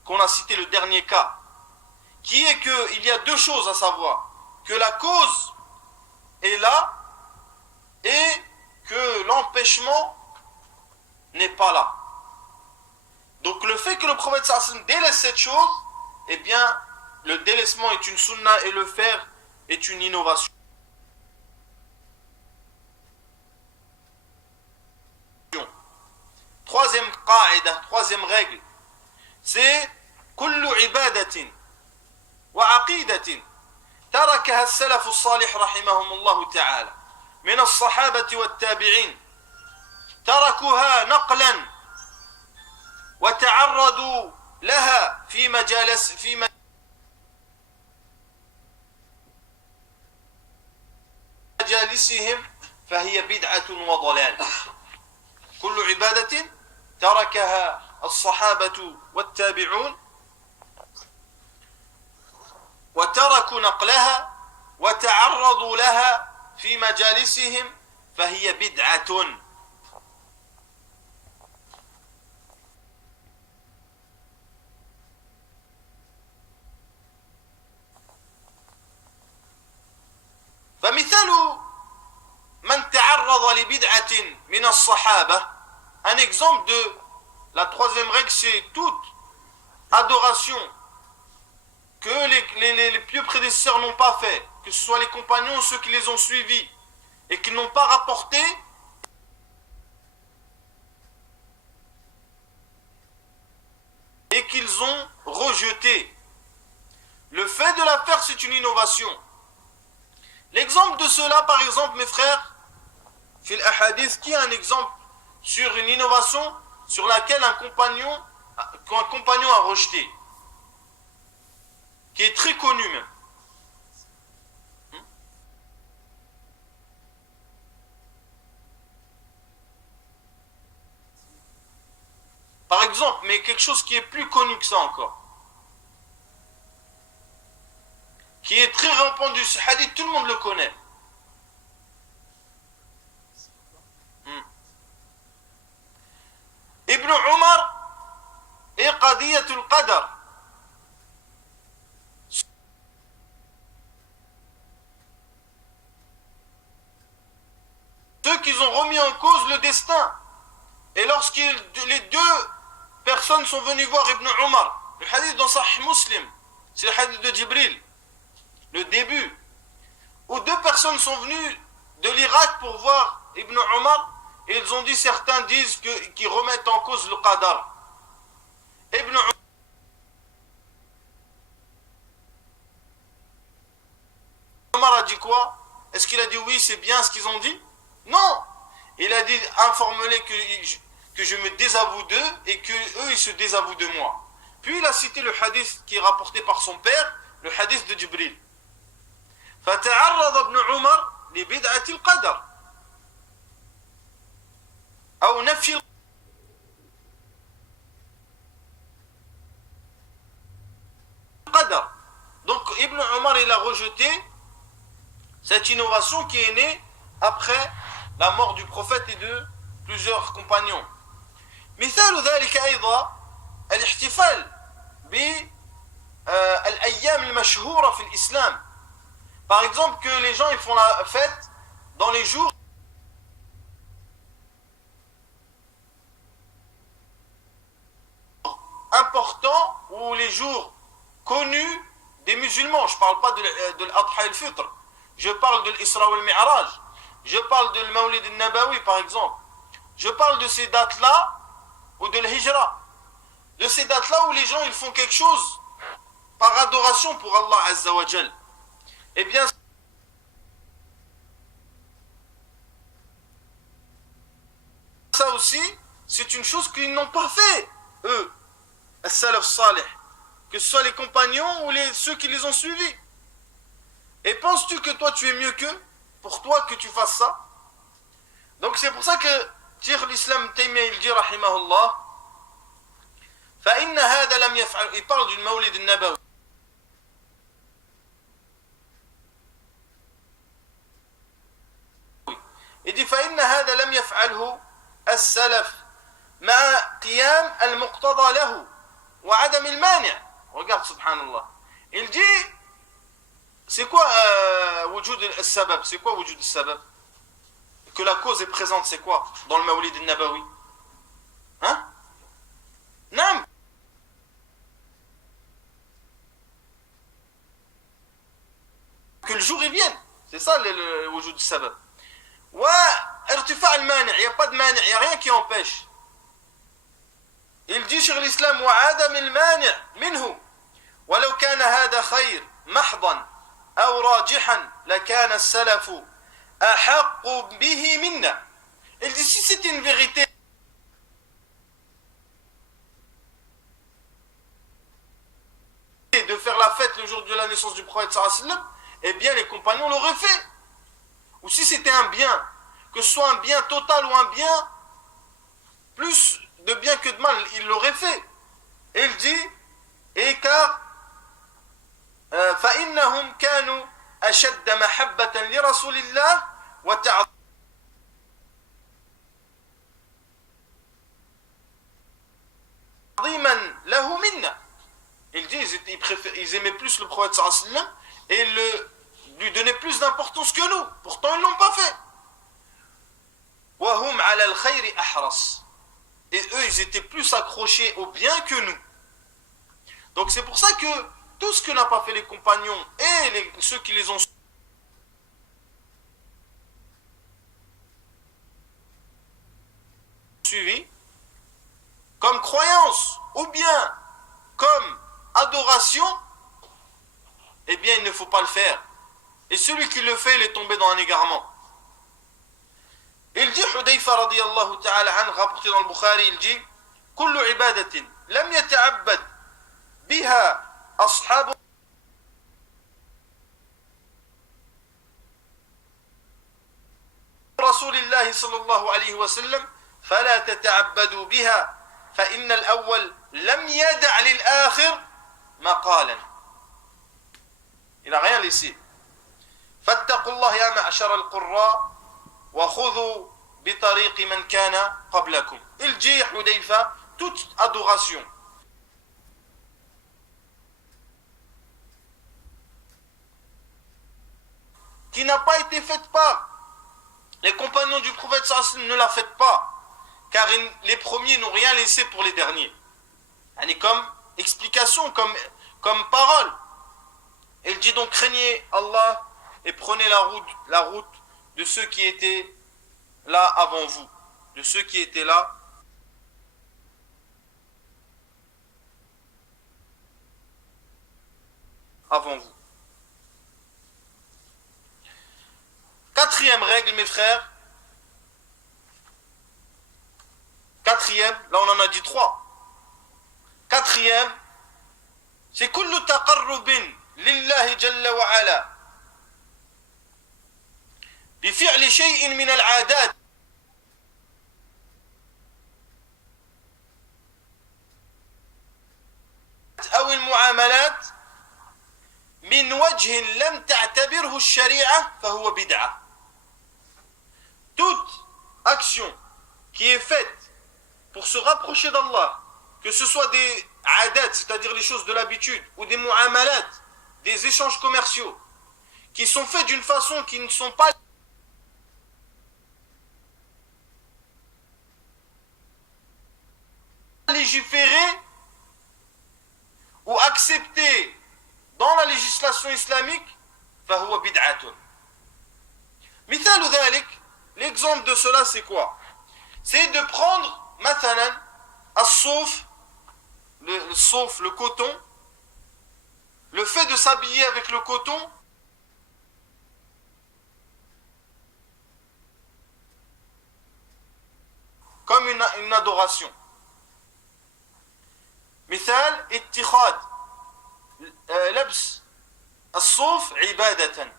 Qu'on a cité le dernier cas. Qui est qu'il y a deux choses à savoir. Que la cause est là et que l'empêchement n'est pas là. Donc le fait que le prophète sallallahu alayhi wa sallam délaisse cette chose, eh bien le délaissement est une sunna et le faire est une innovation. Troisième qaïda, troisième règle, c'est kullu ibadatin wa aqidatin tarakaha as-salaf as-salih rahimahumullah ta'ala min as-sahabati wat-tabi'in tarakuha naqlan wa ta'arradu laha fi مجالسهم فهي بدعة وضلال. كل عبادة تركها الصحابة والتابعون وتركوا نقلها وتعرضوا لها في مجالسهم فهي بدعة. فمثال من تعرض لبدعة من الصحابة, un exemple de la troisième règle, c'est toute adoration que les pieux prédécesseurs n'ont pas fait, que ce soit les compagnons ou ceux qui les ont suivis et qui n'ont pas rapporté, et qu'ils ont rejeté. Le fait de la faire, c'est une innovation. L'exemple de cela, par exemple, mes frères, fil ahadith, qui est un exemple sur une innovation sur laquelle un compagnon a rejeté, qui est très connu même. Par exemple, mais quelque chose qui est plus connu que ça encore, qui est très répandu, ce hadith, tout le monde le connaît. Ibn Umar et Qadiyatul Qadar. Ceux qui ont remis en cause le destin. Et lorsque les deux personnes sont venues voir Ibn Umar, le hadith dans Sahih Muslim, c'est le hadith de Jibril, le début, où deux personnes sont venues de l'Irak pour voir Ibn Umar, et ils ont dit, certains disent qu'ils remettent en cause le qadar. Ibn Umar a dit quoi? Est-ce qu'il a dit oui, c'est bien ce qu'ils ont dit? Non. Il a dit, informe-les que je me désavoue d'eux et qu'eux ils se désavouent de moi. Puis il a cité le hadith qui est rapporté par son père, le hadith de Jibril. فتعرض ابن عمر لبدعة القدر أو نفي القدر. Donc Ibn Ibn Omar il a rejeté cette innovation qui est née après la mort du prophète et de plusieurs compagnons. مثال ذلك أيضا الاحتفال بالأيام المشهورة في الإسلام. Par exemple, que les gens ils font la fête dans les jours importants ou les jours connus des musulmans. Je ne parle pas de l'Adha al-Fitr. Je parle de l'Isra ou al-Mi'raj. Je parle de l'Mawlid al-Nabawi par exemple. Je parle de ces dates-là ou de l'Hijra. De ces dates-là où les gens ils font quelque chose par adoration pour Allah Azza wa Jal. Eh bien, ça aussi, c'est une chose qu'ils n'ont pas fait, eux, as-salaf salih, que ce soit les compagnons ou ceux qui les ont suivis. Et penses-tu que toi tu es mieux qu'eux, pour toi que tu fasses ça? Donc c'est pour ça que Cheikh l'Islam Taymiyyah il dit rahimahullah, فإن هذا لم يفعل, il parle d'une Mawlid al-Nabawi. Il dit فإن هذا لم يفعله السلف مع قيام المقتضى له وعدم المانع. Regarde subhanallah. Il dit c'est quoi wujud al-sabab? C'est quoi wujud al-sabab? Que la cause est présente, c'est quoi dans le Mawlid al-Nabawi? Hein? Non. Que le jour il vienne. C'est ça le wujud al-sabab. وارتفاع المانع, il n'y a pas de mani', il n'y a rien qui empêche. Il dit sur l'islam وعدم المانع منه ولو كان هذا خير محضا أو راجحا لكان السلف أحق به منا. Il dit si c'est une vérité de faire la fête le jour de la naissance du prophète sallallahu alayhi wa sallam, eh bien les compagnons l'auraient fait. Ou si c'était un bien, que ce soit un bien total ou un bien, plus de bien que de mal, il l'aurait fait. Et il dit, et car فإنهم كانوا أشد محبة لرسول الله وتعظيما له منا. Il dit, ils aimaient plus le prophète sallallahu alayhi wa sallam et lui donnaient plus d'importance que nous. Pourtant, ils ne l'ont pas fait. وهم على الخير أحرص. Et eux, ils étaient plus accrochés au bien que nous. Donc c'est pour ça que tout ce que n'ont pas fait les compagnons et ceux qui les ont suivis, comme croyance ou bien comme adoration, eh bien il ne faut pas le faire. Et celui qui le fait, il est tombé dans un égarement. Il dit, Hudayfa radiyallahu ta'ala an, rapporté dans le Bukhari, il dit, كل عبادة لم يتعبد بها أصحاب رسول الله صلى الله عليه وسلم فلا تتعبدوا بها فإن الأول لم يدع للآخر مقالا. Il n'a rien laissé. فاتقوا الله يا معشر القراء وخذوا بطريق من كان قبلكم. Il dit Hudayfa, toute adoration qui n'a pas été faite par les compagnons du prophète sallallahu alayhi wa sallam, ne la faites pas, car les premiers n'ont rien laissé pour les derniers. Comme explication, comme parole. Il dit donc craignez Allah et prenez la route de ceux qui étaient là avant vous, de ceux qui étaient là avant vous. Quatrième règle, mes frères. Quatrième, là on en a dit 3. Quatrième, c'est kullu taqarrubin lillahi jalla wa ala بفعل شيء من العادات أو المعاملات من وجه لم تعتبره الشريعة فهو بدعة. Toute action qui est faite pour se rapprocher d'Allah, que ce soit des adat, c'est-à-dire les choses de l'habitude, ou des mu'amalat, des échanges commerciaux, qui sont faits d'une façon qui ne sont pas légiférées ou acceptées dans la législation islamique, فهو بدعة. مثال ذلك, l'exemple de cela c'est quoi? C'est de prendre مثلا الصوف, le coton, le fait de s'habiller avec le coton comme une adoration. مثال اتخاذ لبس الصوف عبادة,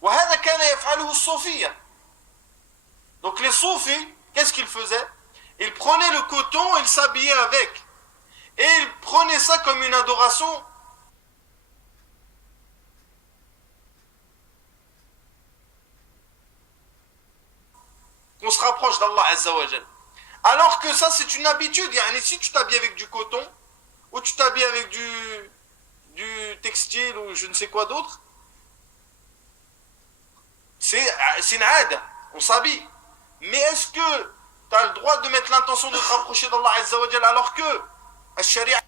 وهذا كان يفعله الصوفية. Donc les soufis, qu'est-ce qu'ils faisaient? Ils prenaient le coton et ils s'habillaient avec, et ils prenaient ça comme une adoration. Qu'on se rapproche d'Allah Azza wa Jal. Alors que ça c'est une habitude. Yani, si tu t'habilles avec du coton, ou tu t'habilles avec du textile ou je ne sais quoi d'autre, c'est une aada, on s'habille. Mais est-ce que tu as le droit de mettre l'intention de te rapprocher d'Allah Azza wa Jal alors que la sharia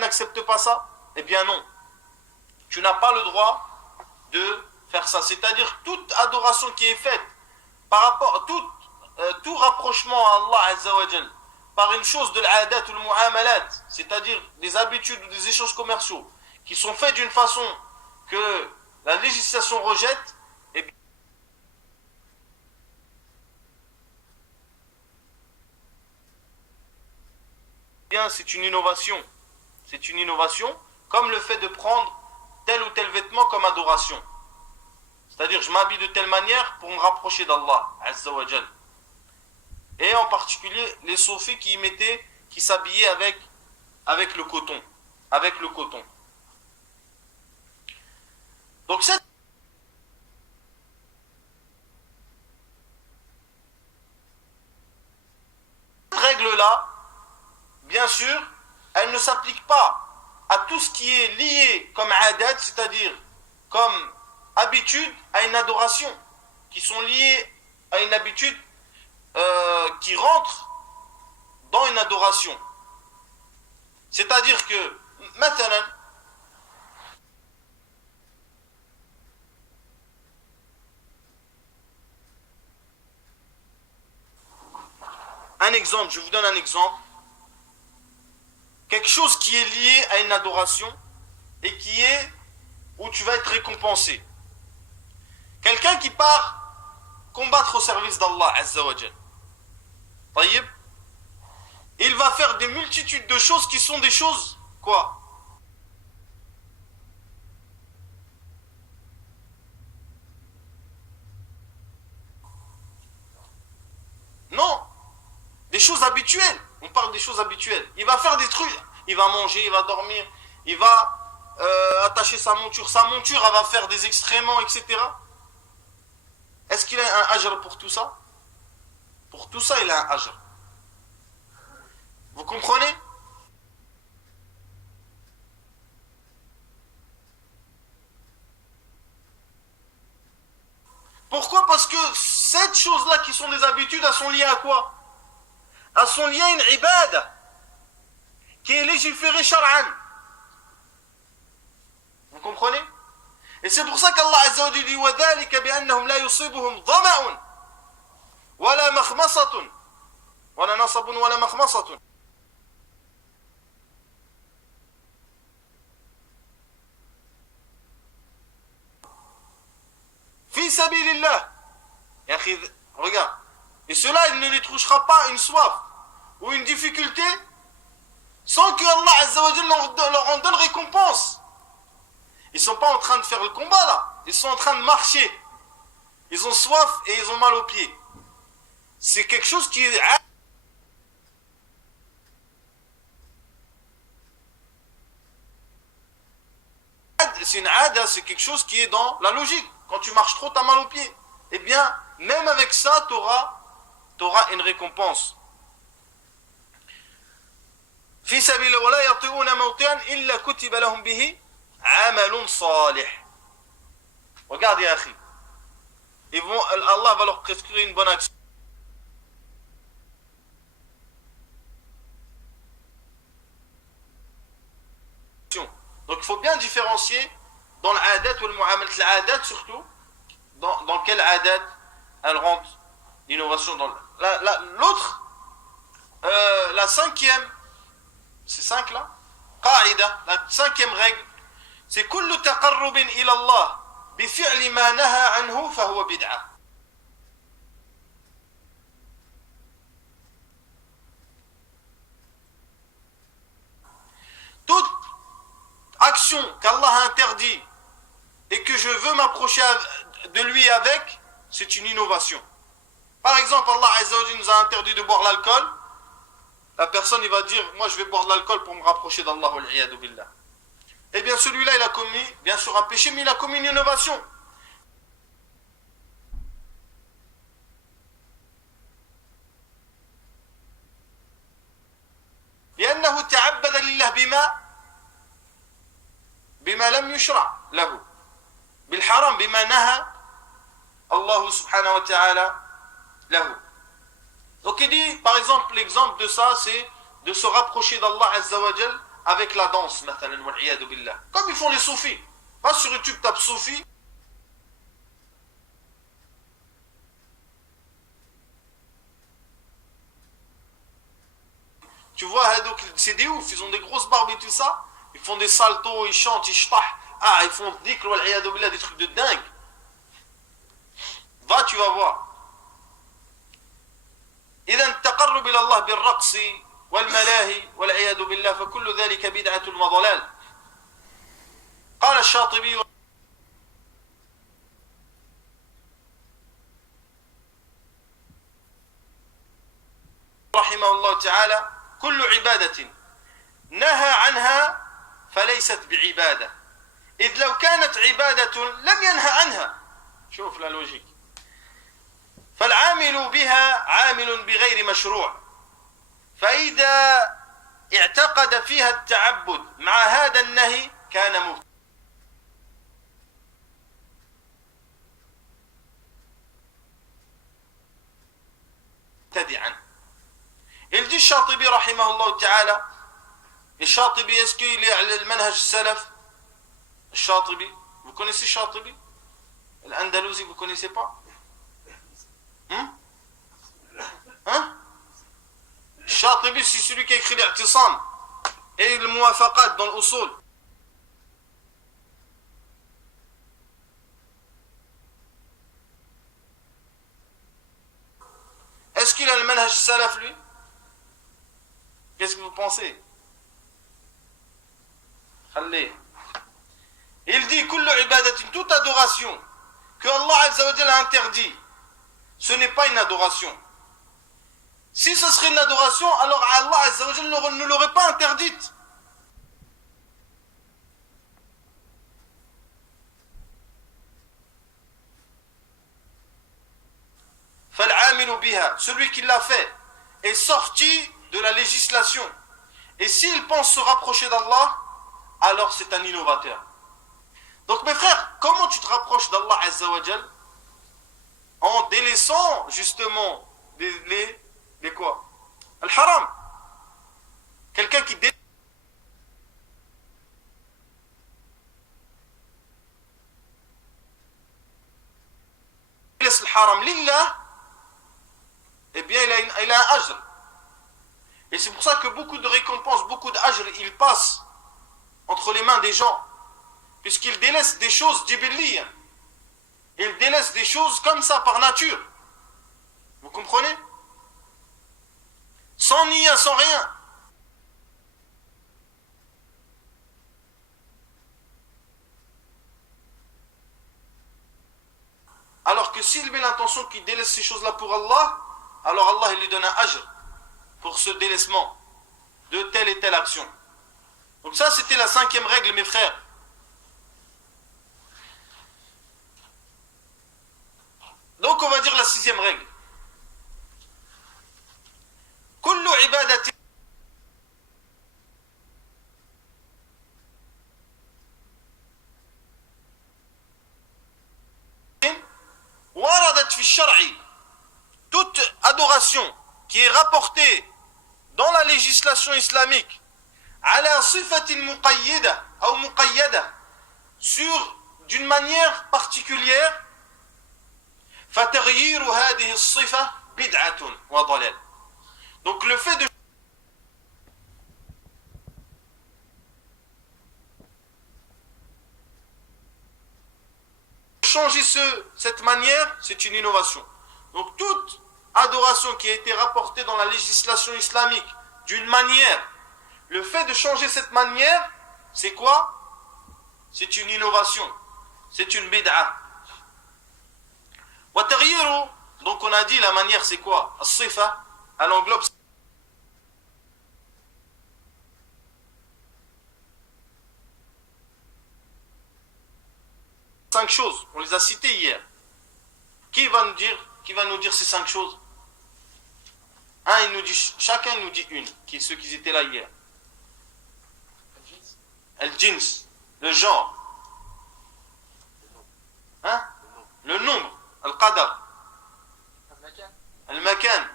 n'accepte pas ça? Eh bien non, tu n'as pas le droit de faire ça. C'est-à-dire toute adoration qui est faite par rapport à tout rapprochement à Allah Azza wa Jal par une chose de l'adat ou le mu'amalat, c'est-à-dire des habitudes ou des échanges commerciaux qui sont faits d'une façon que la législation rejette, eh bien c'est une innovation. C'est une innovation, comme le fait de prendre tel ou tel vêtement comme adoration. C'est-à-dire, je m'habille de telle manière pour me rapprocher d'Allah Azza wa Jal. Et en particulier, les soufis qui s'habillaient avec le coton. Avec le coton. Donc cette règle-là, bien sûr, elle ne s'applique pas à tout ce qui est lié comme adat, c'est-à-dire comme habitude à une adoration, qui sont liées à une habitude qui rentre dans une adoration. C'est-à-dire que, maintenant, un exemple, je vous donne un exemple. Quelque chose qui est lié à une adoration et qui est où tu vas être récompensé. Quelqu'un qui part combattre au service d'Allah Azza wa Jal. Taïb. Il va faire des multitudes de choses qui sont des choses, quoi? Non, des choses habituelles. On parle des choses habituelles. Il va faire des trucs. Il va manger, il va dormir, il va attacher sa monture. Sa monture, elle va faire des excréments, etc. Est-ce qu'il a un ajr pour tout ça? Pour tout ça, il a un ajr. Vous comprenez? Pourquoi? Parce que ces choses-là qui sont des habitudes, elles sont liées à quoi? Elles sont liées à une ibada qui est légiférée shar'an. Vous comprenez? Et c'est pour ça qu'Allah Azza wa Jalla dit وَذَلِكَ بِأَنَّهُمْ لَا يُصِيبُهُمْ ظَمَأٌ وَلَا مَخْمَصَةٌ وَلَا نَصَبٌ وَلَا مَخْمَصَةٌ في سبيل الله. Regarde. Et cela, il ne les touchera pas une soif ou une difficulté sans que Allah Azza wa Jalla leur en donne récompense. Ils ne sont pas en train de faire le combat là. Ils sont en train de marcher. Ils ont soif et ils ont mal aux pieds. C'est quelque chose qui est c'est une ada, c'est quelque chose qui est dans la logique. Quand tu marches trop, tu as mal aux pieds. Eh bien, même avec ça, tu auras une récompense. في سبيل ولا يطيعون موطئا إلا كتب لهم به عمل صالح. Regarde, ya akhi. Allah va leur prescrire une bonne action. Donc il faut bien différencier dans l'adat ou le mu'amalat, l'adat surtout, dans quelle adat elle rentre l'innovation. L'autre, la cinquième, c'est 5 là, qaïda, la cinquième règle, c'est kullu taqarrubin ila Allah bi fi'li ma naha anhu fa huwa bid'ah. Toute action qu'Allah a interdit et que je veux m'approcher de lui avec, c'est une innovation. Par exemple, Allah Azza wa Jalla nous a interdit de boire l'alcool. La personne, il va dire, moi je vais boire de l'alcool pour me rapprocher d'Allah, wal-iyadu billah. Eh bien celui-là, il a commis, bien sûr, un péché, mais il a commis une innovation. لأنه تعبد لله بما لم يشرع له بالحرام بما نهى الله سبحانه وتعالى له. Donc il dit, par exemple, l'exemple de ça, c'est de se rapprocher d'Allah Azza wa Jal avec la danse, مثلا, والعياذ بالله. Comme ils font les soufis. Pas sur YouTube, tape soufi. Tu vois, c'est des ouf, ils ont des grosses barbes et tout ça. Ils font des saltos, ils chantent, ils shtah. Ah, ils font dhikr, والعياذ بالله, des trucs de dingue. Va, tu vas voir. إذا التقرب إلى الله بالرقص والملاهي والعياذ بالله فكل ذلك بدعة وضلال. قال الشاطبي رحمه الله تعالى كل عبادة نهى عنها فليست بعبادة إذ لو كانت عبادة لم ينهى عنها. شوف لا لوجيك. فالعامل بها عامل بغير مشروع فإذا اعتقد فيها التعبد مع هذا النهي كان مبتدعا. Il dit Shatibi rahimahullah ta'ala. Et Shatibi, est-ce qu'il est le manhaj salaf? Shatibi, vous connaissez Shatibi? L'Andalousie, vous connaissez pas? Hein? Shatibi, c'est celui qui a écrit l'I'tisam et le Muwafaqat dans l'Usul. Est-ce qu'il a le manhaj salaf lui? Qu'est-ce que vous pensez? Allez. Il dit kullu ibadatin, toute adoration que Allah Azza wa Jalla a interdit, ce n'est pas une adoration. Si ce serait une adoration, alors Allah Azza wa Jalla ne l'aurait pas interdite. فالعامل بها, celui qui l'a fait est sorti de la législation. Et s'il pense se rapprocher d'Allah, alors c'est un innovateur. Donc mes frères, comment tu te rapproches d'Allah Azza wa Jal? En délaissant justement les quoi? Al-haram. Quelqu'un qui délaisse le haram lillah, eh bien il a un ajr. Et c'est pour ça que beaucoup de récompenses, beaucoup d'ajr, ils passent entre les mains des gens. Puisqu'ils délaissent des choses jibilliya. Ils délaissent des choses comme ça, par nature. Vous comprenez? Sans niya, sans rien. Alors que s'il met l'intention qu'il délaisse ces choses-là pour Allah, alors Allah il lui donne un ajr pour ce délaissement de telle et telle action. Donc ça c'était la cinquième règle mes frères. Donc on va dire la sixième règle. كل عبادة وردت في الشرع. Toute adoration qui est rapportée dans la législation islamique على صفة مقيدة أو مقيدة sur d'une manière particulière فتغيير هذه الصفة بدعة وضلال. Donc le fait de changer cette manière, c'est une innovation. Donc toute adoration qui a été rapportée dans la législation islamique d'une manière, le fait de changer cette manière, c'est quoi? C'est une innovation, c'est une bid'a. Donc on a dit la manière c'est quoi? As-sifa, elle englobe 5 choses, on les a citées hier. Qui va nous dire ces 5 choses? Chacun nous dit une, ceux qui étaient là hier. Al-jins, le genre. Hein? Le nombre. Al-qadar. Al-makan.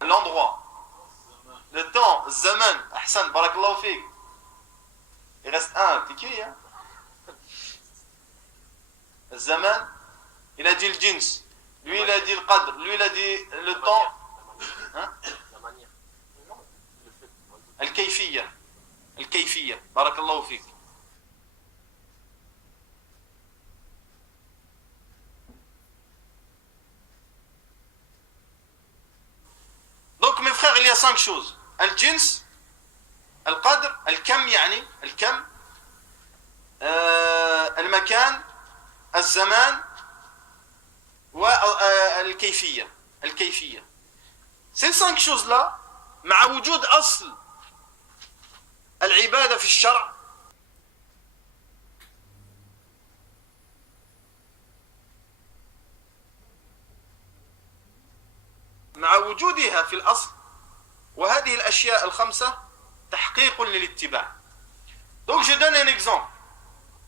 L'endroit. Le temps. Zaman. Ahsan, barakallahu fik. Il reste un, t'es qui, hein? Zaman, il a dit le jins. Lui, il a dit le qadr. Lui, il a dit le temps. Hein? La manière. Al-kayfiyya. Al-kayfiyya. Barakallahu fik. Donc, mes frères, il y a 5 choses. Al-jins, Al-qadr, Al-kam, yani, Al-kam, Al-makan, Al-zaman, Al-kayfiyya. Al-kayfiyya. Ces 5 choses-là, مع وجود أصل العبادة في الشرع مع وجودها في الأصل وهذه الأشياء الخمسة تحقيق للاتباع. Donc je donne un exemple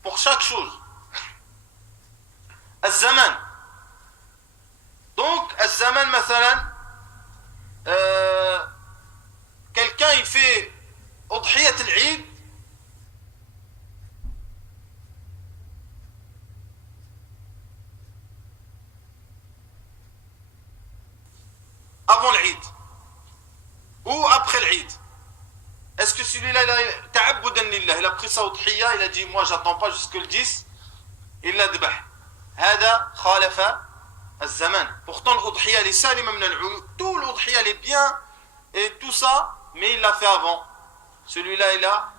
pour chaque chose. الزمان. Donc الزمان مثلا quelqu'un il fait أضحية العيد avant l'Eid ou après l'Eid. Est-ce que celui-là, il a ta'abbudan lillah, il a pris sa udhiya, il a dit moi j'attends pas jusque le 10, il l'a dbah. Hada khalafa az-zaman. Pourtant l'udhiya elle est salima min al-'uyub, tout l'udhiya elle est bien et tout ça, mais il l'a fait avant. Celui-là il a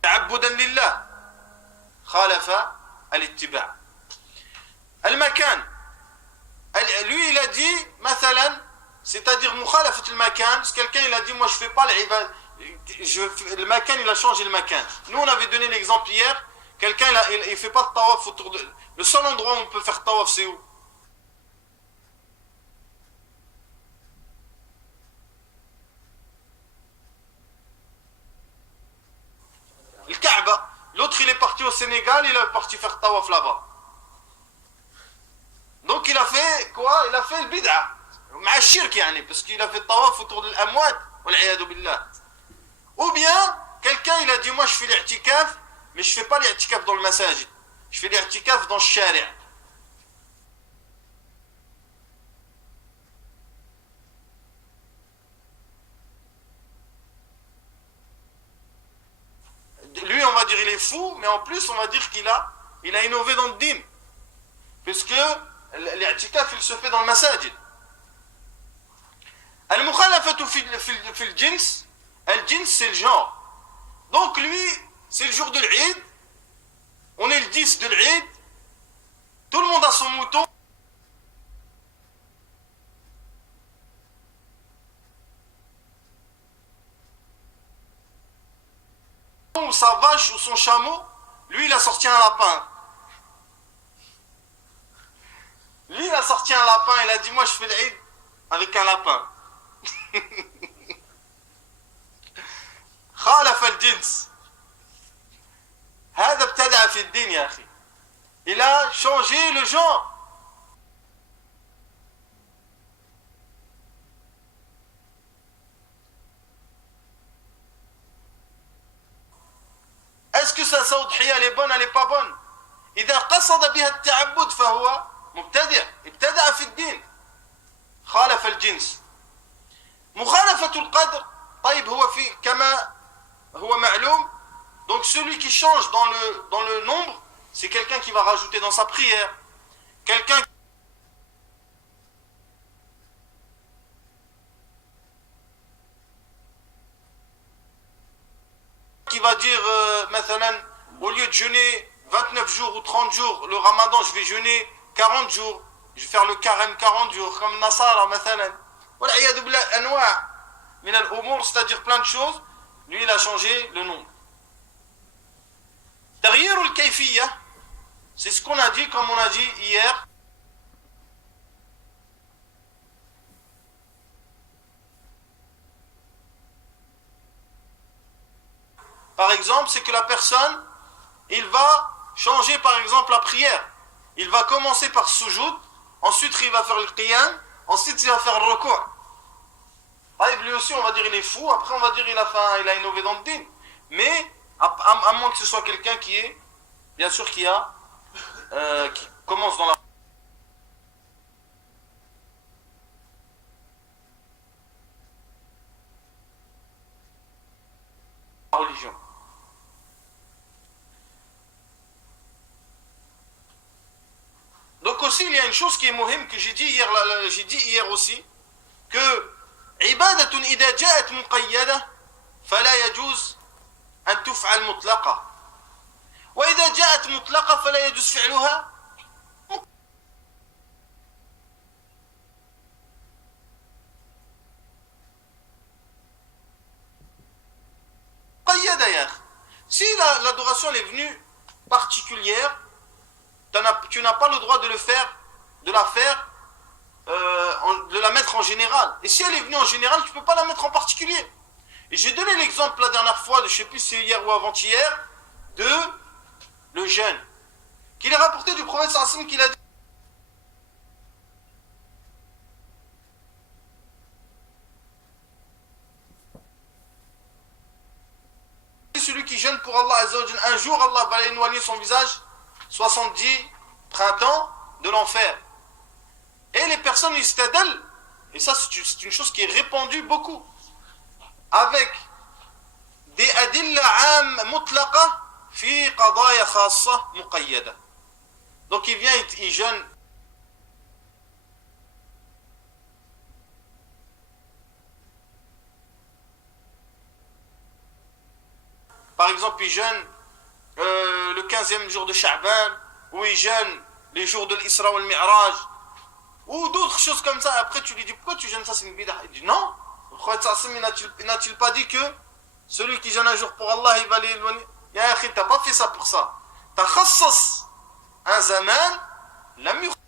ta'abbudan lillah. Khalafa al-ittiba'. Al-makan. Lui il a dit مثلا c'est-à-dire mukhalafat al-makan, quelqu'un il a dit moi je fais pas l'ibad, le makan il a changé le makan. Nous on avait donné l'exemple hier, quelqu'un il fait pas de tawaf autour de le seul endroit où on peut faire tawaf c'est où? Le Kaaba. L'autre il est parti au Sénégal, il est parti faire tawaf là-bas. Donc il a fait quoi? Il a fait le bid'a. مع الشرك يعني, parce qu'il a fait tawaf autour de l'amwat, والعياذ billah. Ou bien, quelqu'un il a dit moi je fais l'i'tikaf, mais je fais pas l'i'tikaf dans le masajid. Je fais l'i'tikaf dans le shari'. Lui on va dire il est fou, mais en plus on va dire qu'il a innové dans le din. Puisque l'i'tikaf il se fait dans le masajid. Al-mukhalafatu fi al-jins, al-jins c'est le genre. Donc lui, c'est le jour de l'Eid, on est le 10 de l'Eid, Tout le monde a son mouton. Ou sa vache ou son chameau, lui il a sorti un lapin. Lui il a sorti un lapin, il a dit moi je fais l'Eid avec un lapin. خالف الجنس. هذا ابتدع في الدين يا أخي. Il a changé le genre. Est-ce que sa udhiya elle est bonne, elle est pas bonne? إذا قصد بها التعبد فهو مبتدع، ابتدع في الدين، خالف الجنس. مخالفة القدر، طيب هو في كما هو معلوم. Donc celui qui change dans le nombre, c'est quelqu'un qui va rajouter dans sa prière. Quelqu'un qui va dire, مثلا, au lieu de jeûner 29 jours ou 30 jours, le ramadan, je vais jeûner 40 jours. Je vais faire le carême 40 jours, comme Nasara, مثلا. والعياذ بالله, أنواع من الأمور, c'est-à-dire plein de choses. Lui, il a changé le nombre. تغيير الكيفية, c'est ce qu'on a dit, comme on a dit hier. Par exemple, c'est que la personne, il va changer par exemple la prière. Il va commencer par sujoud, ensuite il va faire le qiyam, ensuite il va faire le recours. Lui aussi, on va dire il est fou, après on va dire il a innové dans le din. Mais, à moins que ce soit quelqu'un qui est, bien sûr, qui commence dans la religion. Donc aussi, il y a une chose qui est muhim que j'ai dit hier aussi, que عبادة إذا جاءت مقيدة فلا يجوز أن تفعل مطلقة، وإذا جاءت مطلقة فلا يجوز فعلها مقيدة يا أخي. Si l'adoration est venue particulière, tu n'as pas le droit de la mettre en général. Et si elle est venue en général, tu ne peux pas la mettre en particulier. Et j'ai donné l'exemple la dernière fois, je ne sais plus si c'est hier ou avant-hier, de le jeûne. Qu'il est rapporté du prophète sallallahu qu'il a dit celui qui jeûne pour Allah Azza wa Jalla, un jour Allah va éloigner son visage 70 printemps de l'enfer. Et les personnes istadal, et ça c'est une chose qui est répandue beaucoup, avec des adilla am mutlaqa fi qadaya khassa muqayyada. Donc il vient, il jeûne. Par exemple, il jeûne le 15e jour de Sha'ban, ou il jeûne les jours de l'Isra ou le Mi'raj, ou d'autres choses comme ça. Après, tu lui dis pourquoi tu jeûnes ça, c'est une bid'ah. Il dit non. Le prophète n'a-t-il pas dit que celui qui jeûne un jour pour Allah, il va l'éloigner? Ya akhi, t'as pas fait ça pour ça. T'as khassas un zaman, lam yukhassas.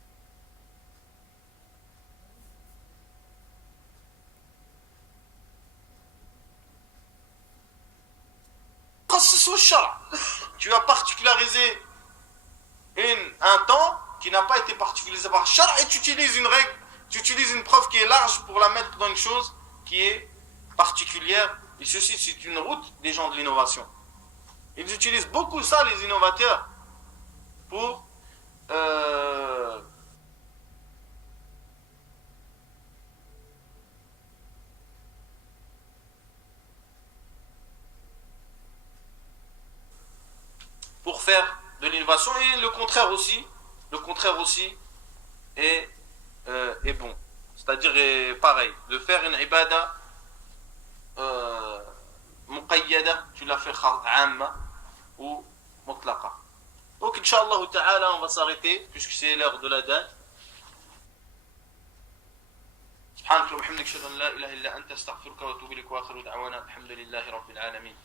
Tu as particularisé un temps qui n'a pas été particularisé par Shar, et tu utilises une règle, tu utilises une preuve qui est large pour la mettre dans une chose qui est particulière. Et ceci, c'est une route des gens de l'innovation. Ils utilisent beaucoup ça, les innovateurs, pour faire de l'innovation, et le contraire aussi est bon. C'est-à-dire pareil, de faire une ibada muqayyada, tu l'as fait amma ou mutlaqa. Donc, Inch'Allah Ta'ala, on va s'arrêter, puisque c'est l'heure de l'adhan. سبحانك وبحمدك اشهد ان لا اله الا انت استغفرك واتوب اليك واخر دعوانا الحمد لله رب العالمين